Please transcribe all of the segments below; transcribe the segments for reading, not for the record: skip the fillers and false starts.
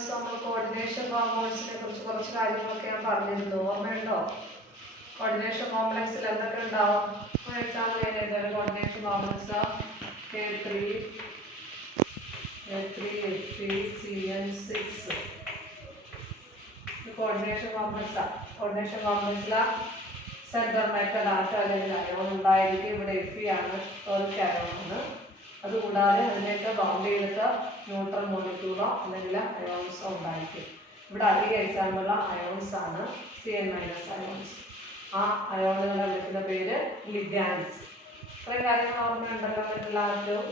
ദിവസം നമ്മൾ കോർഡിനേഷൻ കോമ്പൗണ്ട്സിനെ കുറിച്ച് കുറച്ച് കാര്യങ്ങളൊക്കെ ഞാൻ പറഞ്ഞിരുന്നു. ഓർമ്മയുണ്ടോ? കോർഡിനേഷൻ കോംപ്ലക്സിൽ എന്തൊക്കെ ഉണ്ടാവും? ഫോർ എക്സാമ്പിൾ ഏതാണ് coordination complex? K3 CN6 coordination complex. Coordination കോംപ്ലക്സിലെ സെന്റർ മെറ്റൽ ആറ്റം അല്ലെങ്കിൽ അയോൺ ഉണ്ടായിരിക്കും. ഇവിടെ Fe ആണ്, ടോറിക് അയോൺ ആണ്. അതുകൂടാതെ അതിനെയൊക്കെ ബൗണ്ട് ചെയ്തിട്ട് ന്യൂട്രൽ മോളിക്യൂളോ അല്ലെങ്കിൽ അയോൺസോ ഉണ്ടായിരിക്കും. ഇവിടെ അധികം എക്സാമ്പിളുള്ള അയോൺസ് ആണ് Cn- അയോൺസ്. ആ അയോണുകളെ വിളിക്കുന്ന പേര് ലിഗാൻഡ്സ്. ഇത്രയും കാര്യങ്ങൾ ഓർമ്മയുണ്ടല്ലോ. മെറ്റൽ ആറ്റവും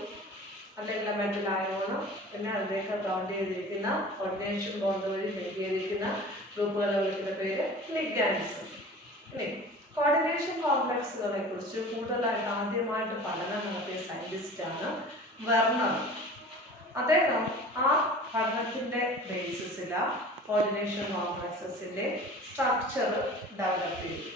അല്ലെങ്കിൽ മെറ്റൽ അയോണും പിന്നെ അതിലേക്ക് ബൗണ്ട് ചെയ്തിരിക്കുന്ന കോർഡിനേഷൻ ബോണ്ട് വഴി ചെയ്തിരിക്കുന്ന ഗ്രൂപ്പുകളെ വിളിക്കുന്ന പേര് ലിഗാൻഡ്സ്. ഇനി കോർഡിനേഷൻ കോംപ്ലക്സുകളെ കുറിച്ച് കൂടുതലായിട്ട് ആദ്യമായിട്ട് പഠനം നടത്തിയ സയന്റിസ്റ്റാണ് വെർണർ. അദ്ദേഹം ആ പഠനത്തിന്റെ ബേസിസിൽ കോർഡിനേഷൻ കോംപ്ലക്സസിന്റെ സ്ട്രക്ചർ ഡെവലപ്പ് ചെയ്തു.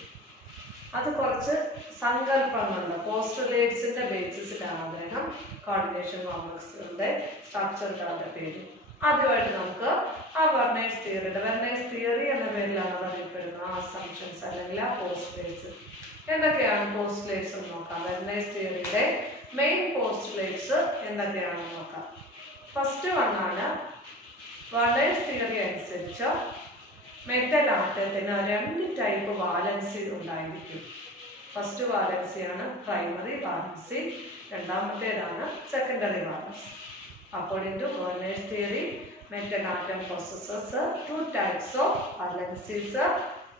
അത് കുറച്ച് സങ്കല്പങ്ങളുടെ പോസ്റ്റുലേറ്റ്സിന്റെ ബേസിസിലാണ് അദ്ദേഹം കോർഡിനേഷൻ കോംപ്ലക്സുകളുടെ സ്ട്രക്ചർ ഡെവലപ്പ് ചെയ്തു. ആദ്യമായിട്ട് നമുക്ക് ആ വെർണേഴ്സ് തിയറി എന്ന പേരിലാണ് അറിയപ്പെടുന്ന അസംപ്ഷൻസ് അല്ലെങ്കിൽ ആ പോസ്റ്റുലേറ്റ്സ്. എന്തൊക്കെയാണ് പോസ്റ്റുലേറ്റ്സ് എന്ന് നോക്കാം. വെർണേഴ്സ് തിയറിയുടെ മെയിൻ പോസ്റ്റുലേറ്റ്സ് എന്തൊക്കെയാണെന്ന് നോക്കാം. ഫസ്റ്റ് വണ്ണാണ് വെർണേഴ്സ് തിയറി അനുസരിച്ച് മെറ്റൽ ആറ്റത്തിന് 2 ടൈപ്പ് വാലൻസി ഉണ്ടായിരിക്കും. ഫസ്റ്റ് വാലൻസിയാണ് പ്രൈമറി വാലൻസി, രണ്ടാമത്തേതാണ് secondary valency. According to Werner's theory, metal atom possesses 2 types of valencies,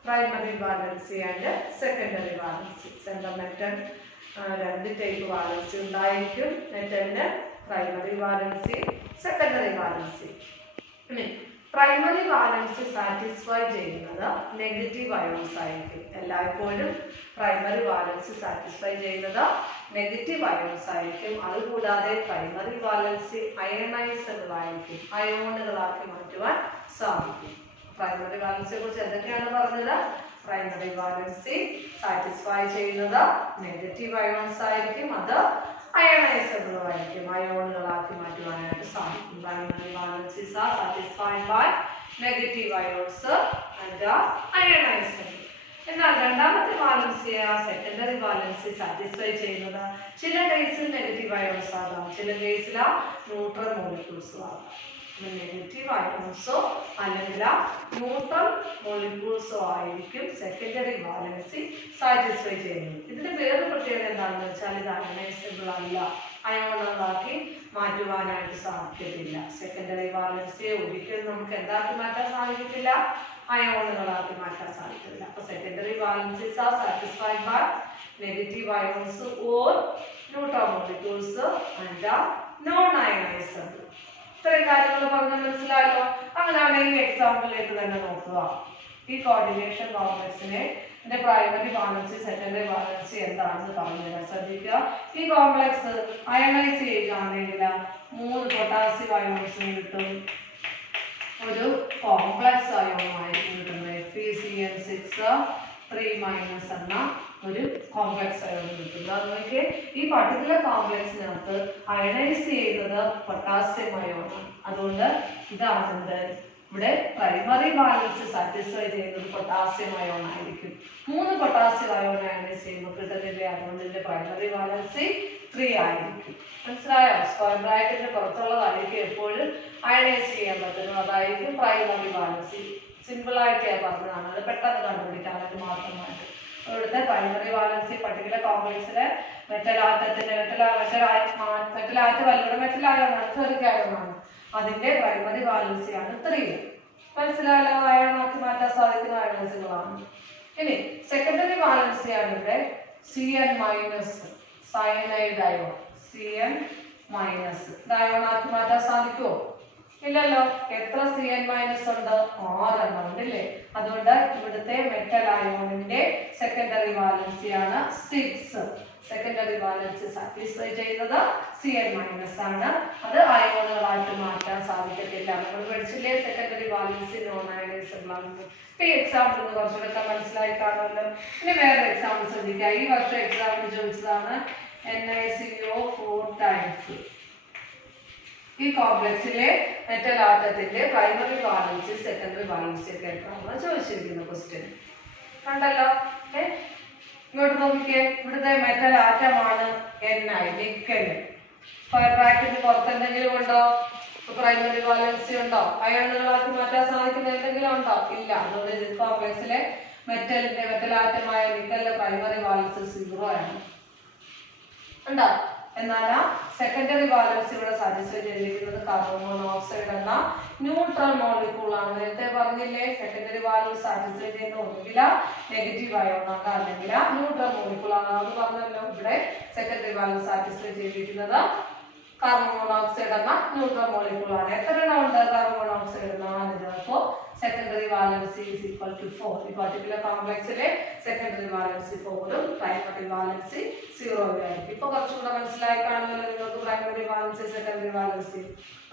primary valency and secondary valency. Center metal 2 type valency ഉണ്ടായിരിക്കും. മെറ്റലിന് primary valency, secondary valency. Primary valency satisfy ചെയ്യുന്നത് negative ions ആയിരിക്കും. എല്ലായ്പ്പോഴും primary valency satisfy ചെയ്യുന്നത് negative ions ആയിരിക്കും. അതുകൂടാതെ primary valency ionisable ആയിരിക്കും, അയോണുകളാക്കി മാറ്റുവാൻ സാധിക്കും. പ്രൈമറി വാലൻസിയെ കുറിച്ച് എന്തൊക്കെയാണ് പറഞ്ഞത്? പ്രൈമറി വാലൻസി സാറ്റിസ്ഫൈ ചെയ്യുന്നത് നെഗറ്റീവ് അയോൺസ് ആയിരിക്കും, അത് അയണൈസബിൾ ആയിരിക്കും, അയോണുകളാക്കി മാറ്റുവാനായിട്ട് സാധിക്കും. Primary valencies are satisfied by negative ions and ionizable. എന്നാൽ രണ്ടാമത്തെ വാലൻസിയ സെക്കൻഡറി വാലൻസി സാറ്റിസ്ഫൈ ചെയ്യുന്നത് ചില കേസിൽ നെഗറ്റീവ് അയോൺസ് ആകാം, ചില കേസിൽ ന്യൂട്രൽ മോളിക്യൂൾസും ആകാം. നെഗറ്റീവ് അയോൺസോ അല്ലെങ്കിൽ ന്യൂട്രൽ മോളിക്യൂൾസോ ആയിരിക്കും സെക്കൻഡറി വാലൻസി സാറ്റിസ്ഫൈ ചെയ്യുന്നത്. ഇതിന്റെ വേറെ പ്രത്യേകത എന്താണെന്ന് വെച്ചാൽ ഇത് അയണൈസബിൾ അല്ല, അയോണുകളാക്കി മാറ്റുവാനായിട്ട് സാധിക്കത്തില്ല. സെക്കൻഡറി വാലൻസിയെ ഒരിക്കലും നമുക്ക് എന്താക്കി മാറ്റാൻ സാധിക്കത്തില്ല? അയോണുകളാക്കി മാറ്റാൻ സാധിക്കില്ല. അപ്പൊ secondary valencies are satisfied by negative ions or neutral molecules and non ionizable. ഇത്രയും കാര്യങ്ങൾ പറഞ്ഞ് മനസ്സിലായല്ലോ. അങ്ങനെയാണെങ്കിൽ എക്സാമ്പിളിലേക്ക് തന്നെ നോക്കുക. ഈ കോർഡിനേഷൻ കോംപ്ലക്സിനെ പ്രൈമറി വാലൻസി സെക്കൻഡറി വാലൻസി എന്താണെന്ന് പറഞ്ഞുതരാം. ശ്രദ്ധിക്കുക. ഈ കോംപ്ലക്സ് അയണൈസ് ചെയ്യുകയാണെങ്കിൽ 3 പൊട്ടാസ്യം അയോൺസും കിട്ടും, ഒരു കോംപ്ലക്സ് അയോണായിരിക്കും കിട്ടുന്നത്. FeCN6 3- എന്ന ഒരു കോംപ്ലക്സ് അയോൺ കിട്ടുന്നത്. അതുപോലെ ഈ പർട്ടിക്കുലർ കോംപ്ലക്സിനകത്ത് അയണൈസ് ചെയ്യുന്നത് പൊട്ടാസ്യം അയോണാണ്. അതുകൊണ്ട് ഇതാണ് ഇവിടെ പ്രൈമറി വാലൻസി സാറ്റിസ്ഫൈ ചെയ്യുന്നത് പൊട്ടാസ്യം അയോൺ ആയിരിക്കും. 3 പൊട്ടാസ്യം അയോൺ അയണൈസ് ചെയ്യുമ്പോൾ കിട്ടുന്നില്ലേ, അതുകൊണ്ട് ഇതിന്റെ പ്രൈമറി വാലൻസി 3 ആയിരിക്കും. മനസ്സിലായോ? സ്ക്വയർ ബ്രാക്കറ്റിന് പുറത്തുള്ളതായിരിക്കും എപ്പോഴും അയണൈസ് ചെയ്യാൻ പറ്റുന്നത്, അതായിരിക്കും പ്രൈമറി വാലൻസി. സിമ്പിൾ ആയിട്ട് പറഞ്ഞതാണ്, അത് പെട്ടെന്ന് കണ്ടുപിടിക്കാനായിട്ട് മാത്രമായിട്ട്. ഇവിടുത്തെ പ്രൈമറി വാലൻസി പർട്ടിക്കുലർ കോംപ്ലക്സിലെ മെറ്റൽ ആറ്റത്തിന്റെ മെറ്റൽ ആറ്റം വല്ലതും മെറ്റൽ അയോണാണ്, ടോറിക് അയോണാണ്. അതിന്റെ പ്രൈമറി വാലൻസിയാണ് 3. മനസ്സിലായാലോ? അയോണാക്കി മാറ്റാൻ സാധിക്കുന്ന അയോണൈസുകളാണ്. ഇനി സെക്കൻഡറി വാലൻസിയാണ് ഇവിടെ Cn- സയനൈഡ് അയോൺ. Cn- ഇത് അയോണാക്കി മാറ്റാൻ സാധിക്കുമോ? ഇല്ലല്ലോ. എത്ര Cn- ഉണ്ട്? 6 എണ്ണം ഉണ്ടല്ലേ. അതുകൊണ്ട് ഇവിടുത്തെ മെറ്റൽ അയോണിന്റെ സെക്കൻഡറി വാലൻസിയാണ് 6. സെക്കൻഡറി വാലൻസി സാറ്റിസ്ഫൈ ചെയ്യുന്നത് Cn- ആണ്. അത് അയോണുകളായിട്ട് മാറ്റാൻ സാധിക്കത്തില്ല. നമ്മൾ പഠിച്ചില്ലേ സെക്കൻഡറി വാലൻസി നോൺ അയണൈസബിൾ ആണ്. ഈ എക്സാമ്പിൾ കുറച്ചുകൂടെ മനസ്സിലായി കാണുമല്ലോ. ഇനി വേറെ എക്സാമ്പിൾ ശ്രദ്ധിക്കുക. ഈ വർഷം എക്സാമ്പിൾ ചോദിച്ചതാണ് NiCO 4 times. ഈ കോംപ്ലക്സിലെ മെറ്റൽ ആറ്റത്തിന്റെ പ്രൈമറി വാലൻസി സെക്കൻഡറി വാലൻസി ഒക്കെ എത്രയാണ് ചോദിച്ചിരിക്കുന്ന ക്വസ്റ്റ്യൻ. കണ്ടല്ലോ. ഇങ്ങോട്ട് നോക്കിക്കേ, ഇവിടുത്തെ മെറ്റൽ ആറ്റമാണ് Ni, നിക്കൽ. സ്ക്വയർ ബ്രാക്കറ്റിന് പുറത്ത് എന്തെങ്കിലും ഉണ്ടോ? പ്രൈമറി വാലൻസി ഉണ്ടോ? അയോണുകളാക്കി മാറ്റാൻ സാധിക്കുന്ന എന്തെങ്കിലും ഉണ്ടോ? ഇല്ല. അതുകൊണ്ട് കോംപ്ലക്സിലെ മെറ്റൽ ആറ്റമായ നിക്കലിന്റെ പ്രൈമറി വാലൻസി 0 ആണ്. ഉണ്ടോ? എന്നാൽ സെക്കൻഡറി വാലൻസി ഇവിടെ സാറ്റിസ്ഫൈ ചെയ്തിരിക്കുന്നത് കാർബൺ മോണോക്സൈഡ് എന്ന ന്യൂട്രൽ മോളിക്യൂൾ ആണ്. നേരത്തെ പറഞ്ഞില്ലേ, സെക്കൻഡറി വാലൻസി സാറ്റിസ്ഫൈ ചെയ്യുന്ന ഒന്നുകിൽ നെഗറ്റീവ് അയോണാണ് അല്ലെങ്കിൽ ന്യൂട്രൽ മോളിക്യൂൾ ആണ്. അത് പറഞ്ഞല്ലോ, ഇവിടെ സെക്കൻഡറി വാലൻസി സാറ്റിസ്ഫൈ ചെയ്തിരിക്കുന്നത് കാർബൺ മോണോക്സൈഡ് എന്ന ന്യൂട്രൽ മോളിക്യൂൾ ആണ്. എത്ര എണ്ണം ഉണ്ട് കാർബൺ മോണോക്സൈഡ്? 4. അപ്പോൾ secondary valency is equal to 4. ഈ പർട്ടിക്കുലർ കോംപ്ലക്സിലെ സെക്കൻഡറി വാലൻസി 4ഉം പ്രൈമറി വാലൻസി 0 ആയിരിക്കും. ഇപ്പൊ കുറച്ചുകൂടെ മനസ്സിലായി കാണുമല്ലോ നിങ്ങൾക്ക് പ്രൈമറി വാലൻസി സെക്കൻഡറി വാലൻസി.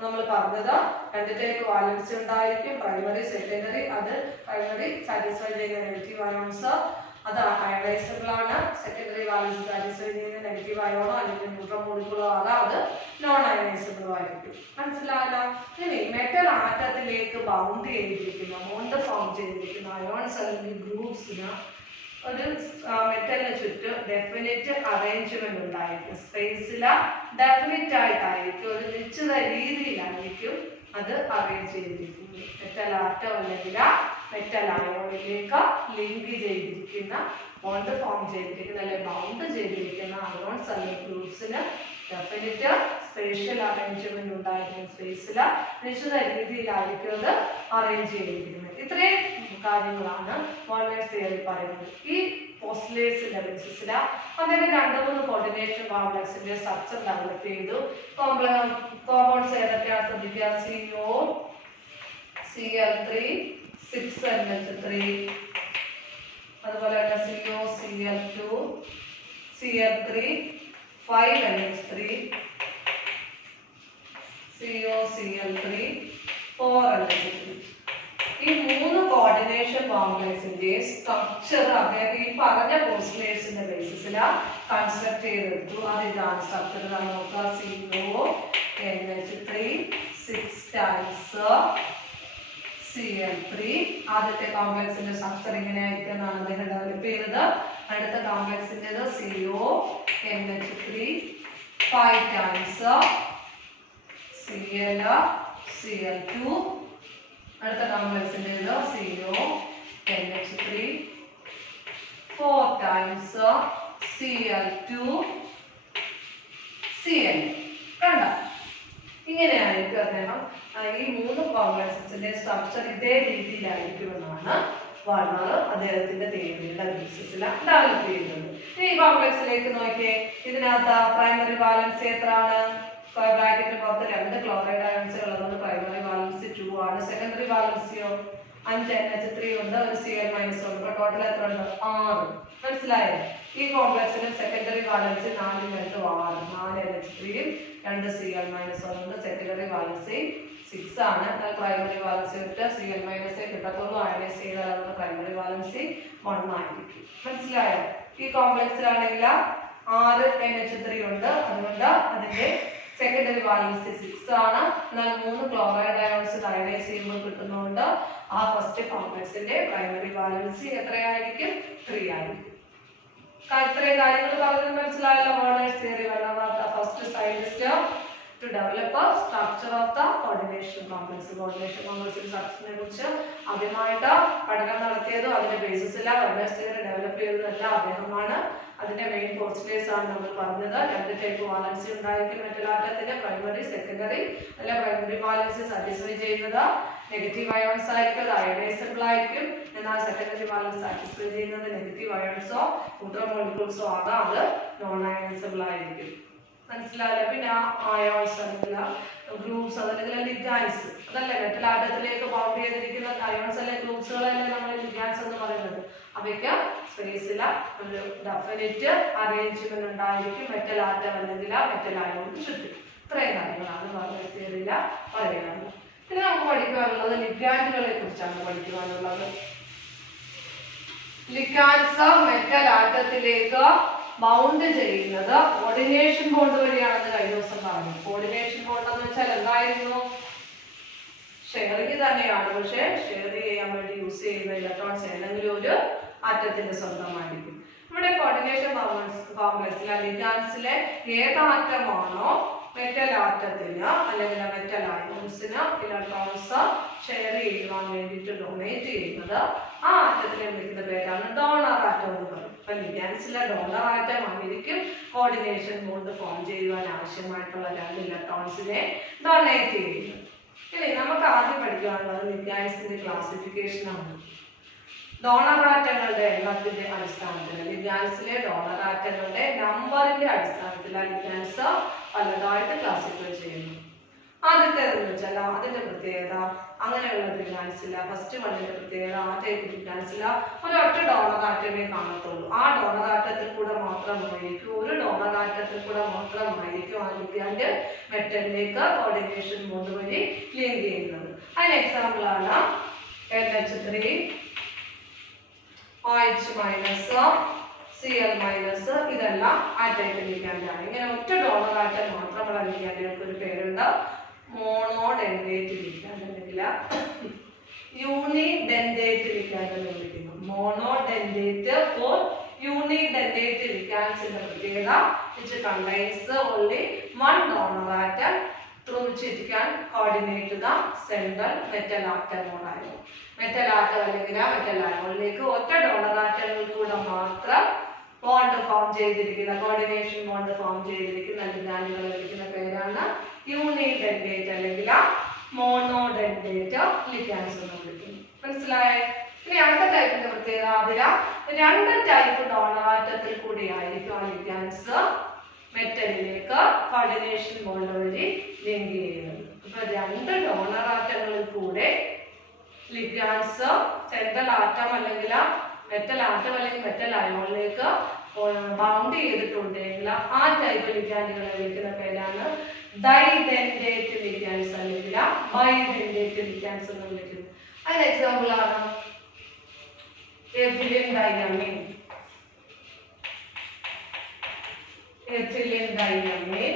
നമ്മൾ പറഞ്ഞത് 2 ടൈപ്പ് വാലൻസി ഉണ്ടായിരിക്കും, പ്രൈമറി സെക്കൻഡറി. അത് പ്രൈമറി സാറ്റിസ്ഫൈ ചെയ്യുന്ന നെഗറ്റീവ് അയോൺസ്, അത് അയണൈസബിൾ ആണ്. സെക്കൻഡറി വാലൻസി സാറ്റിസ്ഫൈ ചെയ്യുന്ന നെഗറ്റീവ് അയോണോ അല്ലെങ്കിൽ ന്യൂട്രൽ മോളിക്യൂളോ ആകാം, അത് നോൺ അയണൈസബിളോ ആയിരിക്കും. മനസ്സിലായല്ലോ. ഇനി മെറ്റൽ ആറ്റത്തിലേക്ക് ബൗണ്ട് ചെയ്തിരിക്കുന്ന ബോണ്ട് ഫോം ചെയ്തിരിക്കുന്ന അയോൺസ് അല്ലെങ്കിൽ ഗ്രൂപ്പ്സിന് ഒരു മെറ്റലിന് ചുറ്റും ഡെഫിനിറ്റ് അറേഞ്ച്മെന്റ് ഉണ്ടായിരിക്കും. സ്പേസിൽ ഡെഫിനിറ്റ് ആയിട്ടായിരിക്കും, ഒരു നിശ്ചിത രീതിയിലായിരിക്കും അത് അറേഞ്ച് ചെയ്തിരിക്കുന്നത്. മെറ്റൽ ആറ്റം അല്ലെങ്കിൽ മെറ്റൽ അയോണിലേക്ക് ലിങ്ക് ചെയ്തിരിക്കുന്ന ബോണ്ട് ഫോം ചെയ്തിരിക്കുന്ന അല്ലെങ്കിൽ ബൗണ്ട് ചെയ്തിരിക്കുന്ന അയോൺസ് അല്ലെങ്കിൽ ഗ്രൂപ്പ്സിന് ഡെഫിനിറ്റ് സ്പേഷ്യൽ അറേഞ്ച്മെന്റ് ഉണ്ടായിരിക്കും. സ്പേസിൽ നിശ്ചിത രീതിയിലായിരിക്കും അത് അറേഞ്ച് ചെയ്തിരിക്കുന്നത്. ഇത്രയും കാര്യങ്ങളാണ് മോൾവേസ് തിയറി പറയുന്നത്. ഈ പോസ്റ്റുലേറ്റ്സിന്റെ ബേസിസിൽ അദ്ദേഹം 2-3 കോർഡിനേഷൻ കോംപ്ലക്സിന്റെ സ്ട്രക്ചർ ഡെവലപ്പ് ചെയ്തു. കോമ്പൗണ്ട്സ് ഏതൊക്കെയാണ് ശ്രദ്ധിക്കുക? CO, Cl3, 6NH3, അതുപോലെ തന്നെ CO, Cl2, Cl3, 5NH3, CO, Cl3, 4NH3. ഈ 3 കോർഡിനേഷൻ കോംപ്ലക്സിന്റെ സ്ട്രക്ചർ അദ്ദേഹം ഈ പറഞ്ഞ പോസ്റ്റുലേറ്റ്സിന്റെ ബേസിസിൽ കൺസ്ട്രക്ട് ചെയ്തെടുത്തു. അതിതാണ് സ്ട്രക്ചർ. നോക്കുക, CO, NH3, 6 times Cl3. ആദ്യത്തെ കോംപ്ലക്സിന്റെ സ്ട്രക്ചർ ഇങ്ങനെ ആയിരിക്കും എന്നാണ് അദ്ദേഹം ഡെവലപ്പ് ചെയ്തത്. അടുത്ത കോംപ്ലക്സിൻ്റെത് CO, NH3, 5 times Cl, Cl2. അടുത്ത കോംപ്ലക്സിൻ്റെത് CO, NH3, 4 times Cl2, Cl. കണ്ട, ഇങ്ങനെയായിരിക്കും അദ്ദേഹം ഈ 3 കോംപ്ലക്സിന്റെ സ്ട്രക്ചർ ഇതേ രീതിയിലായിരിക്കുമെന്നാണ് വാൾമാർ അദ്ദേഹത്തിന്റെ തിയറിയുടെ ബേസിസിൽ ഡെവലപ്പ് ചെയ്യുന്നത്. ഈ കോംപ്ലക്സിലേക്ക് നോക്കിയേ, ഇതിനകത്ത് പ്രൈമറി വാലൻസി എത്രയാണ്? സ്ക്വയർ ബ്രാക്കറ്റിന് പുറത്ത് 2 ക്ലോറൈഡ് അയോൺസ് ഉള്ളതുകൊണ്ട് പ്രൈമറി വാലൻസി 2 ആണ്. സെക്കൻഡറി വാലൻസിയോ 5 NH3 ഉണ്ട്, ഒരു Cl- ഉണ്ട്. അപ്പോൾ ടോട്ടൽ എത്ര ഉണ്ട്? 6. മനസ്സിലായോ? ഈ കോംപ്ലക്സിലും സെക്കൻഡറി വാലൻസി 4 × 2 6. 4 NH3 ഉം 2 Cl- ഉണ്ട്. സെക്കൻഡറി വാലൻസി 6 ആണ്. എന്നാൽ പ്രൈമറി വാലൻസി വിട്ട് Cl- കിട്ടത്തുള്ളൂ. അയണൈസ് ചെയ്താൽ അതുകൊണ്ട് പ്രൈമറി വാലൻസി 1 ആയിരിക്കും. മനസ്സിലായോ? ഈ കോംപ്ലക്സിലാണെങ്കിൽ 6 NH3 ഉണ്ട്, അതുകൊണ്ട് അതിന്റെ സെക്കൻഡറി വാലൻസി 6 ആണ്. എന്നാൽ 3 ക്ലോറൈഡ് അയോൺസ് അയണൈസ് ചെയ്യുമ്പോൾ കിട്ടുന്നതുകൊണ്ട് ആ ഫസ്റ്റ് കോംപ്ലക്സിന്റെ പ്രൈമറി വാലൻസി എത്രയായിരിക്കും? 3 ആയിരിക്കും. ഇത്രയും കാര്യങ്ങൾ പറഞ്ഞത് മനസ്സിലായല്ലോ. മോൾവേസ് theory first scientist to develop a structure of the coordination complex. Coordination complex സ്ട്രക്ചറിനെ കുറിച്ച് ആദ്യമായിട്ട് പഠനം നടത്തിയതും അതിന്റെ ബേസിസിൽ മോൾവേസ് തിയറി ഡെവലപ്പ് ചെയ്തതെല്ലാം അദ്ദേഹമാണ്. അതിന്റെ മെയിൻ പോസ്റ്റുലേറ്റ്സ് ആണ് നമ്മൾ പറഞ്ഞത്. 2 ടൈപ്പ് വാലൻസി ഉണ്ടായിരിക്കും മെറ്റൽ ആറ്റത്തിന്റെ, പ്രൈമറി സെക്കൻഡറി. അല്ല, പ്രൈമറി വാലൻസി സാറ്റിസ്ഫൈ ചെയ്യുന്നത് നെഗറ്റീവ് അയോൺസ് ആയിരിക്കും, അത് അയണൈസബിൾ ആയിരിക്കും. എന്നാൽ സെക്കൻഡറി വാലൻസ് സാറ്റിസ്ഫൈ ചെയ്യുന്നത് നെഗറ്റീവ് അയോൺസോ ന്യൂട്രൽ മോളിക്യൂൾസോ ആകാം, അത് നോൺ അയണൈസബിൾ ആയിരിക്കും. മനസ്സിലാവില്ല. പിന്നെ അയോൺസ് അല്ലെങ്കിൽ ഗ്രൂപ്പ്സ് അതല്ലെങ്കിൽ ലിഗാൻസ്, അതല്ലേ മെറ്റൽ ആറ്റത്തിലേക്ക് ബൗണ്ട് ചെയ്തിരിക്കുന്ന അയോൺസ് അല്ലെങ്കിൽ ഗ്രൂപ്പ്സുകളല്ലേ നമ്മൾ ലിഗാൻസ് എന്ന് പറയുന്നത്. അവയ്ക്ക് സ്പേസിൽ ഒരു ഡെഫിനിറ്റ് അറേഞ്ച്മെന്റ് ഉണ്ടായിരിക്കും മെറ്റൽ ആറ്റം അല്ലെങ്കിൽ മെറ്റൽ അയോണിന് ചുറ്റും. ഇത്രയും കാര്യങ്ങളാണ് മോൾവേസ് തിയറിയിൽ പറയാനുള്ളത്. പിന്നെ നമുക്ക് പഠിക്കാനുള്ളത് ലിഗാൻഡുകളെ കുറിച്ചാണ് പഠിക്കുവാനുള്ളത്. ലിഗാൻസ് മെറ്റൽ ആറ്റത്തിലേക്ക് ബൗണ്ട് ചെയ്യുന്നത് കോർഡിനേഷൻ ബോണ്ട് വഴിയാണെന്ന് കഴിഞ്ഞ ദിവസം പറഞ്ഞു. കോർഡിനേഷൻ ബോണ്ട് എന്ന് വെച്ചാൽ എന്തായിരുന്നു? ഷെയറിങ് തന്നെയാണ്, പക്ഷെ ഷെയർ ചെയ്യാൻ വേണ്ടി യൂസ് ചെയ്യുന്ന ഇലക്ട്രോൺസ് ഏതെങ്കിലും ഒരു ആറ്റത്തിന്റെ സ്വന്തമായിരിക്കും. ഇവിടെ കോർഡിനേഷൻ കോംപ്ലക്സിലെ ലിഗാൻസിലെ ഏത് ആറ്റമാണോ മെറ്റൽ ആറ്റത്തിന് അല്ലെങ്കിൽ മെറ്റൽ അയോൺസിന് ഇലക്ട്രോൺസ് ഷെയർ ചെയ്യുവാൻ വേണ്ടിയിട്ട് ഡൊണേറ്റ് ചെയ്യുന്നത്, ആ ആറ്റത്തിനെ വിളിക്കുന്ന പേരാണ് ഡോണർ ആറ്റം എന്ന് പറയും. അപ്പൊ ലിഗാൻസിലെ ഡോണർ ആറ്റം ആയിരിക്കും കോർഡിനേഷൻ ബോണ്ട് ഫോം ചെയ്യുവാൻ ആവശ്യമായിട്ടുള്ള 2 ഇലക്ട്രോൺസിനെ ഡൊണേറ്റ് ചെയ്യുന്നത്. ഇനി നമുക്ക് ആദ്യം പഠിക്കാനുള്ളത് ലിഗാൻസിന്റെ ക്ലാസിഫിക്കേഷൻ ആണ്. ഡോണർ ആറ്റങ്ങളുടെ എണ്ണത്തിന്റെ അടിസ്ഥാനത്തിൽ, ലിഗാൻസിലെ ഡോണർ ആറ്റങ്ങളുടെ നമ്പറിന്റെ അടിസ്ഥാനത്തിൽ ലിഗാൻസ് പലതായിട്ട് ക്ലാസിഫൈ ചെയ്യുന്നു. ആദ്യത്തേതെന്ന് വെച്ചാൽ അതിന്റെ പ്രത്യേകത, അങ്ങനെയുള്ള ലിഗാൻസില ഫസ്റ്റ് വണ്ണിന്റെ പ്രത്യേകത, ആ ടൈപ്പ് ലിഗാൻസില ഒരൊറ്റ ഡോണർ ആറ്റമേ കാണത്തുള്ളൂ. ആ ഡോണർ ആറ്റത്തിൽ കൂടെ മാത്രമായിരിക്കും, ഒരു ഡോണർ ആറ്റത്തിൽ കൂടെ മാത്രമായിരിക്കും ആ ലിഗാൻഡ് മെറ്റലിലേക്ക് കോർഡിനേഷൻ ബോണ്ട് വഴി ലിങ്ക് ചെയ്യുന്നത്. അതിന് എക്സാമ്പിൾ ആണ് NH3, OH minus, Cl minus, ഇതെല്ലാം ആ ടൈപ്പ് ലിഗാൻഡാണ്. ഇങ്ങനെ ഒറ്റ ഡോണർ ആറ്റം മാത്രമുള്ള ലിഗാൻഡുകൾക്ക് ഒരു പേരുണ്ട് മോണോഡെൻഡേറ്റ് ലിഗാൻഡ്, അല്ലെങ്കിൽ യൂണിഡെൻഡേറ്റ് ലിഗാൻഡ് എന്ന് വിളിക്കുന്നു. മോണോഡെൻഡേറ്റ് ഓർ യൂണിഡെൻഡേറ്റ് ലിഗാൻഡ്സിന്റെ പ്രത്യേകത, which contains only one donor atom through which it can coordinate the central metal atom or ion. Metal atom അല്ലെങ്കിൽ മെറ്റൽ അയോണിലേക്ക് ഒറ്റ ഡോണർ ആറ്റങ്ങളിൽ കൂടെ മാത്രം ബോണ്ട് ഫോം ചെയ്തിരിക്കുന്ന, കോർഡിനേഷൻ ബോണ്ട് ഫോം ചെയ്തിരിക്കുന്ന ലിഗാൻഡുകളെ വിളിക്കുന്ന പേരാണ് യൂണിഡെൻഡേറ്റ് അല്ലെങ്കിൽ മോണോഡെൻഡേറ്റ് ലിഗാൻഡ്സ് എന്ന് വിളിക്കുന്നു. മനസ്സിലായോ? ഇനി അടുത്ത ടൈപ്പിന്റെ പ്രത്യേകത, അതിൽ 2 ടൈപ്പ് ഡോണർ ആറ്റത്തിൽ കൂടിയായിരിക്കും ആ ലിഗാൻഡ്സ് മെറ്റലിലേക്ക് കോർഡിനേഷൻ ബോണ്ട് വഴി ലിങ്ക് ചെയ്യുന്നത്. അപ്പൊ 2 ഡോണർ ആറ്റങ്ങളിൽ കൂടെ ലിഗാൻഡ്സ് സെൻട്രൽ ആറ്റം അല്ലെങ്കിൽ മെറ്റൽ ആറ്റം അല്ലെങ്കിൽ മെറ്റൽ അയോണിലേക്ക് ബൗണ്ട് ചെയ്തിട്ടുണ്ടെങ്കിൽ ആ ടൈപ്പ് ലിഗാൻഡുകളെ വിളിക്കുന്ന പേരാണ് ഡൈഡെൻഡേറ്റ് ലിഗാൻഡ്സ് അല്ലെങ്കിൽ ബൈഡെൻഡേറ്റ് ലിഗാൻഡ്സ് എന്ന് വിളിക്കുന്നത്. അതിന് എക്സാമ്പിൾ ആണ് എഥിലിൻ ഡൈയമീൻ. എഥിലിൻ ഡൈയമീൻ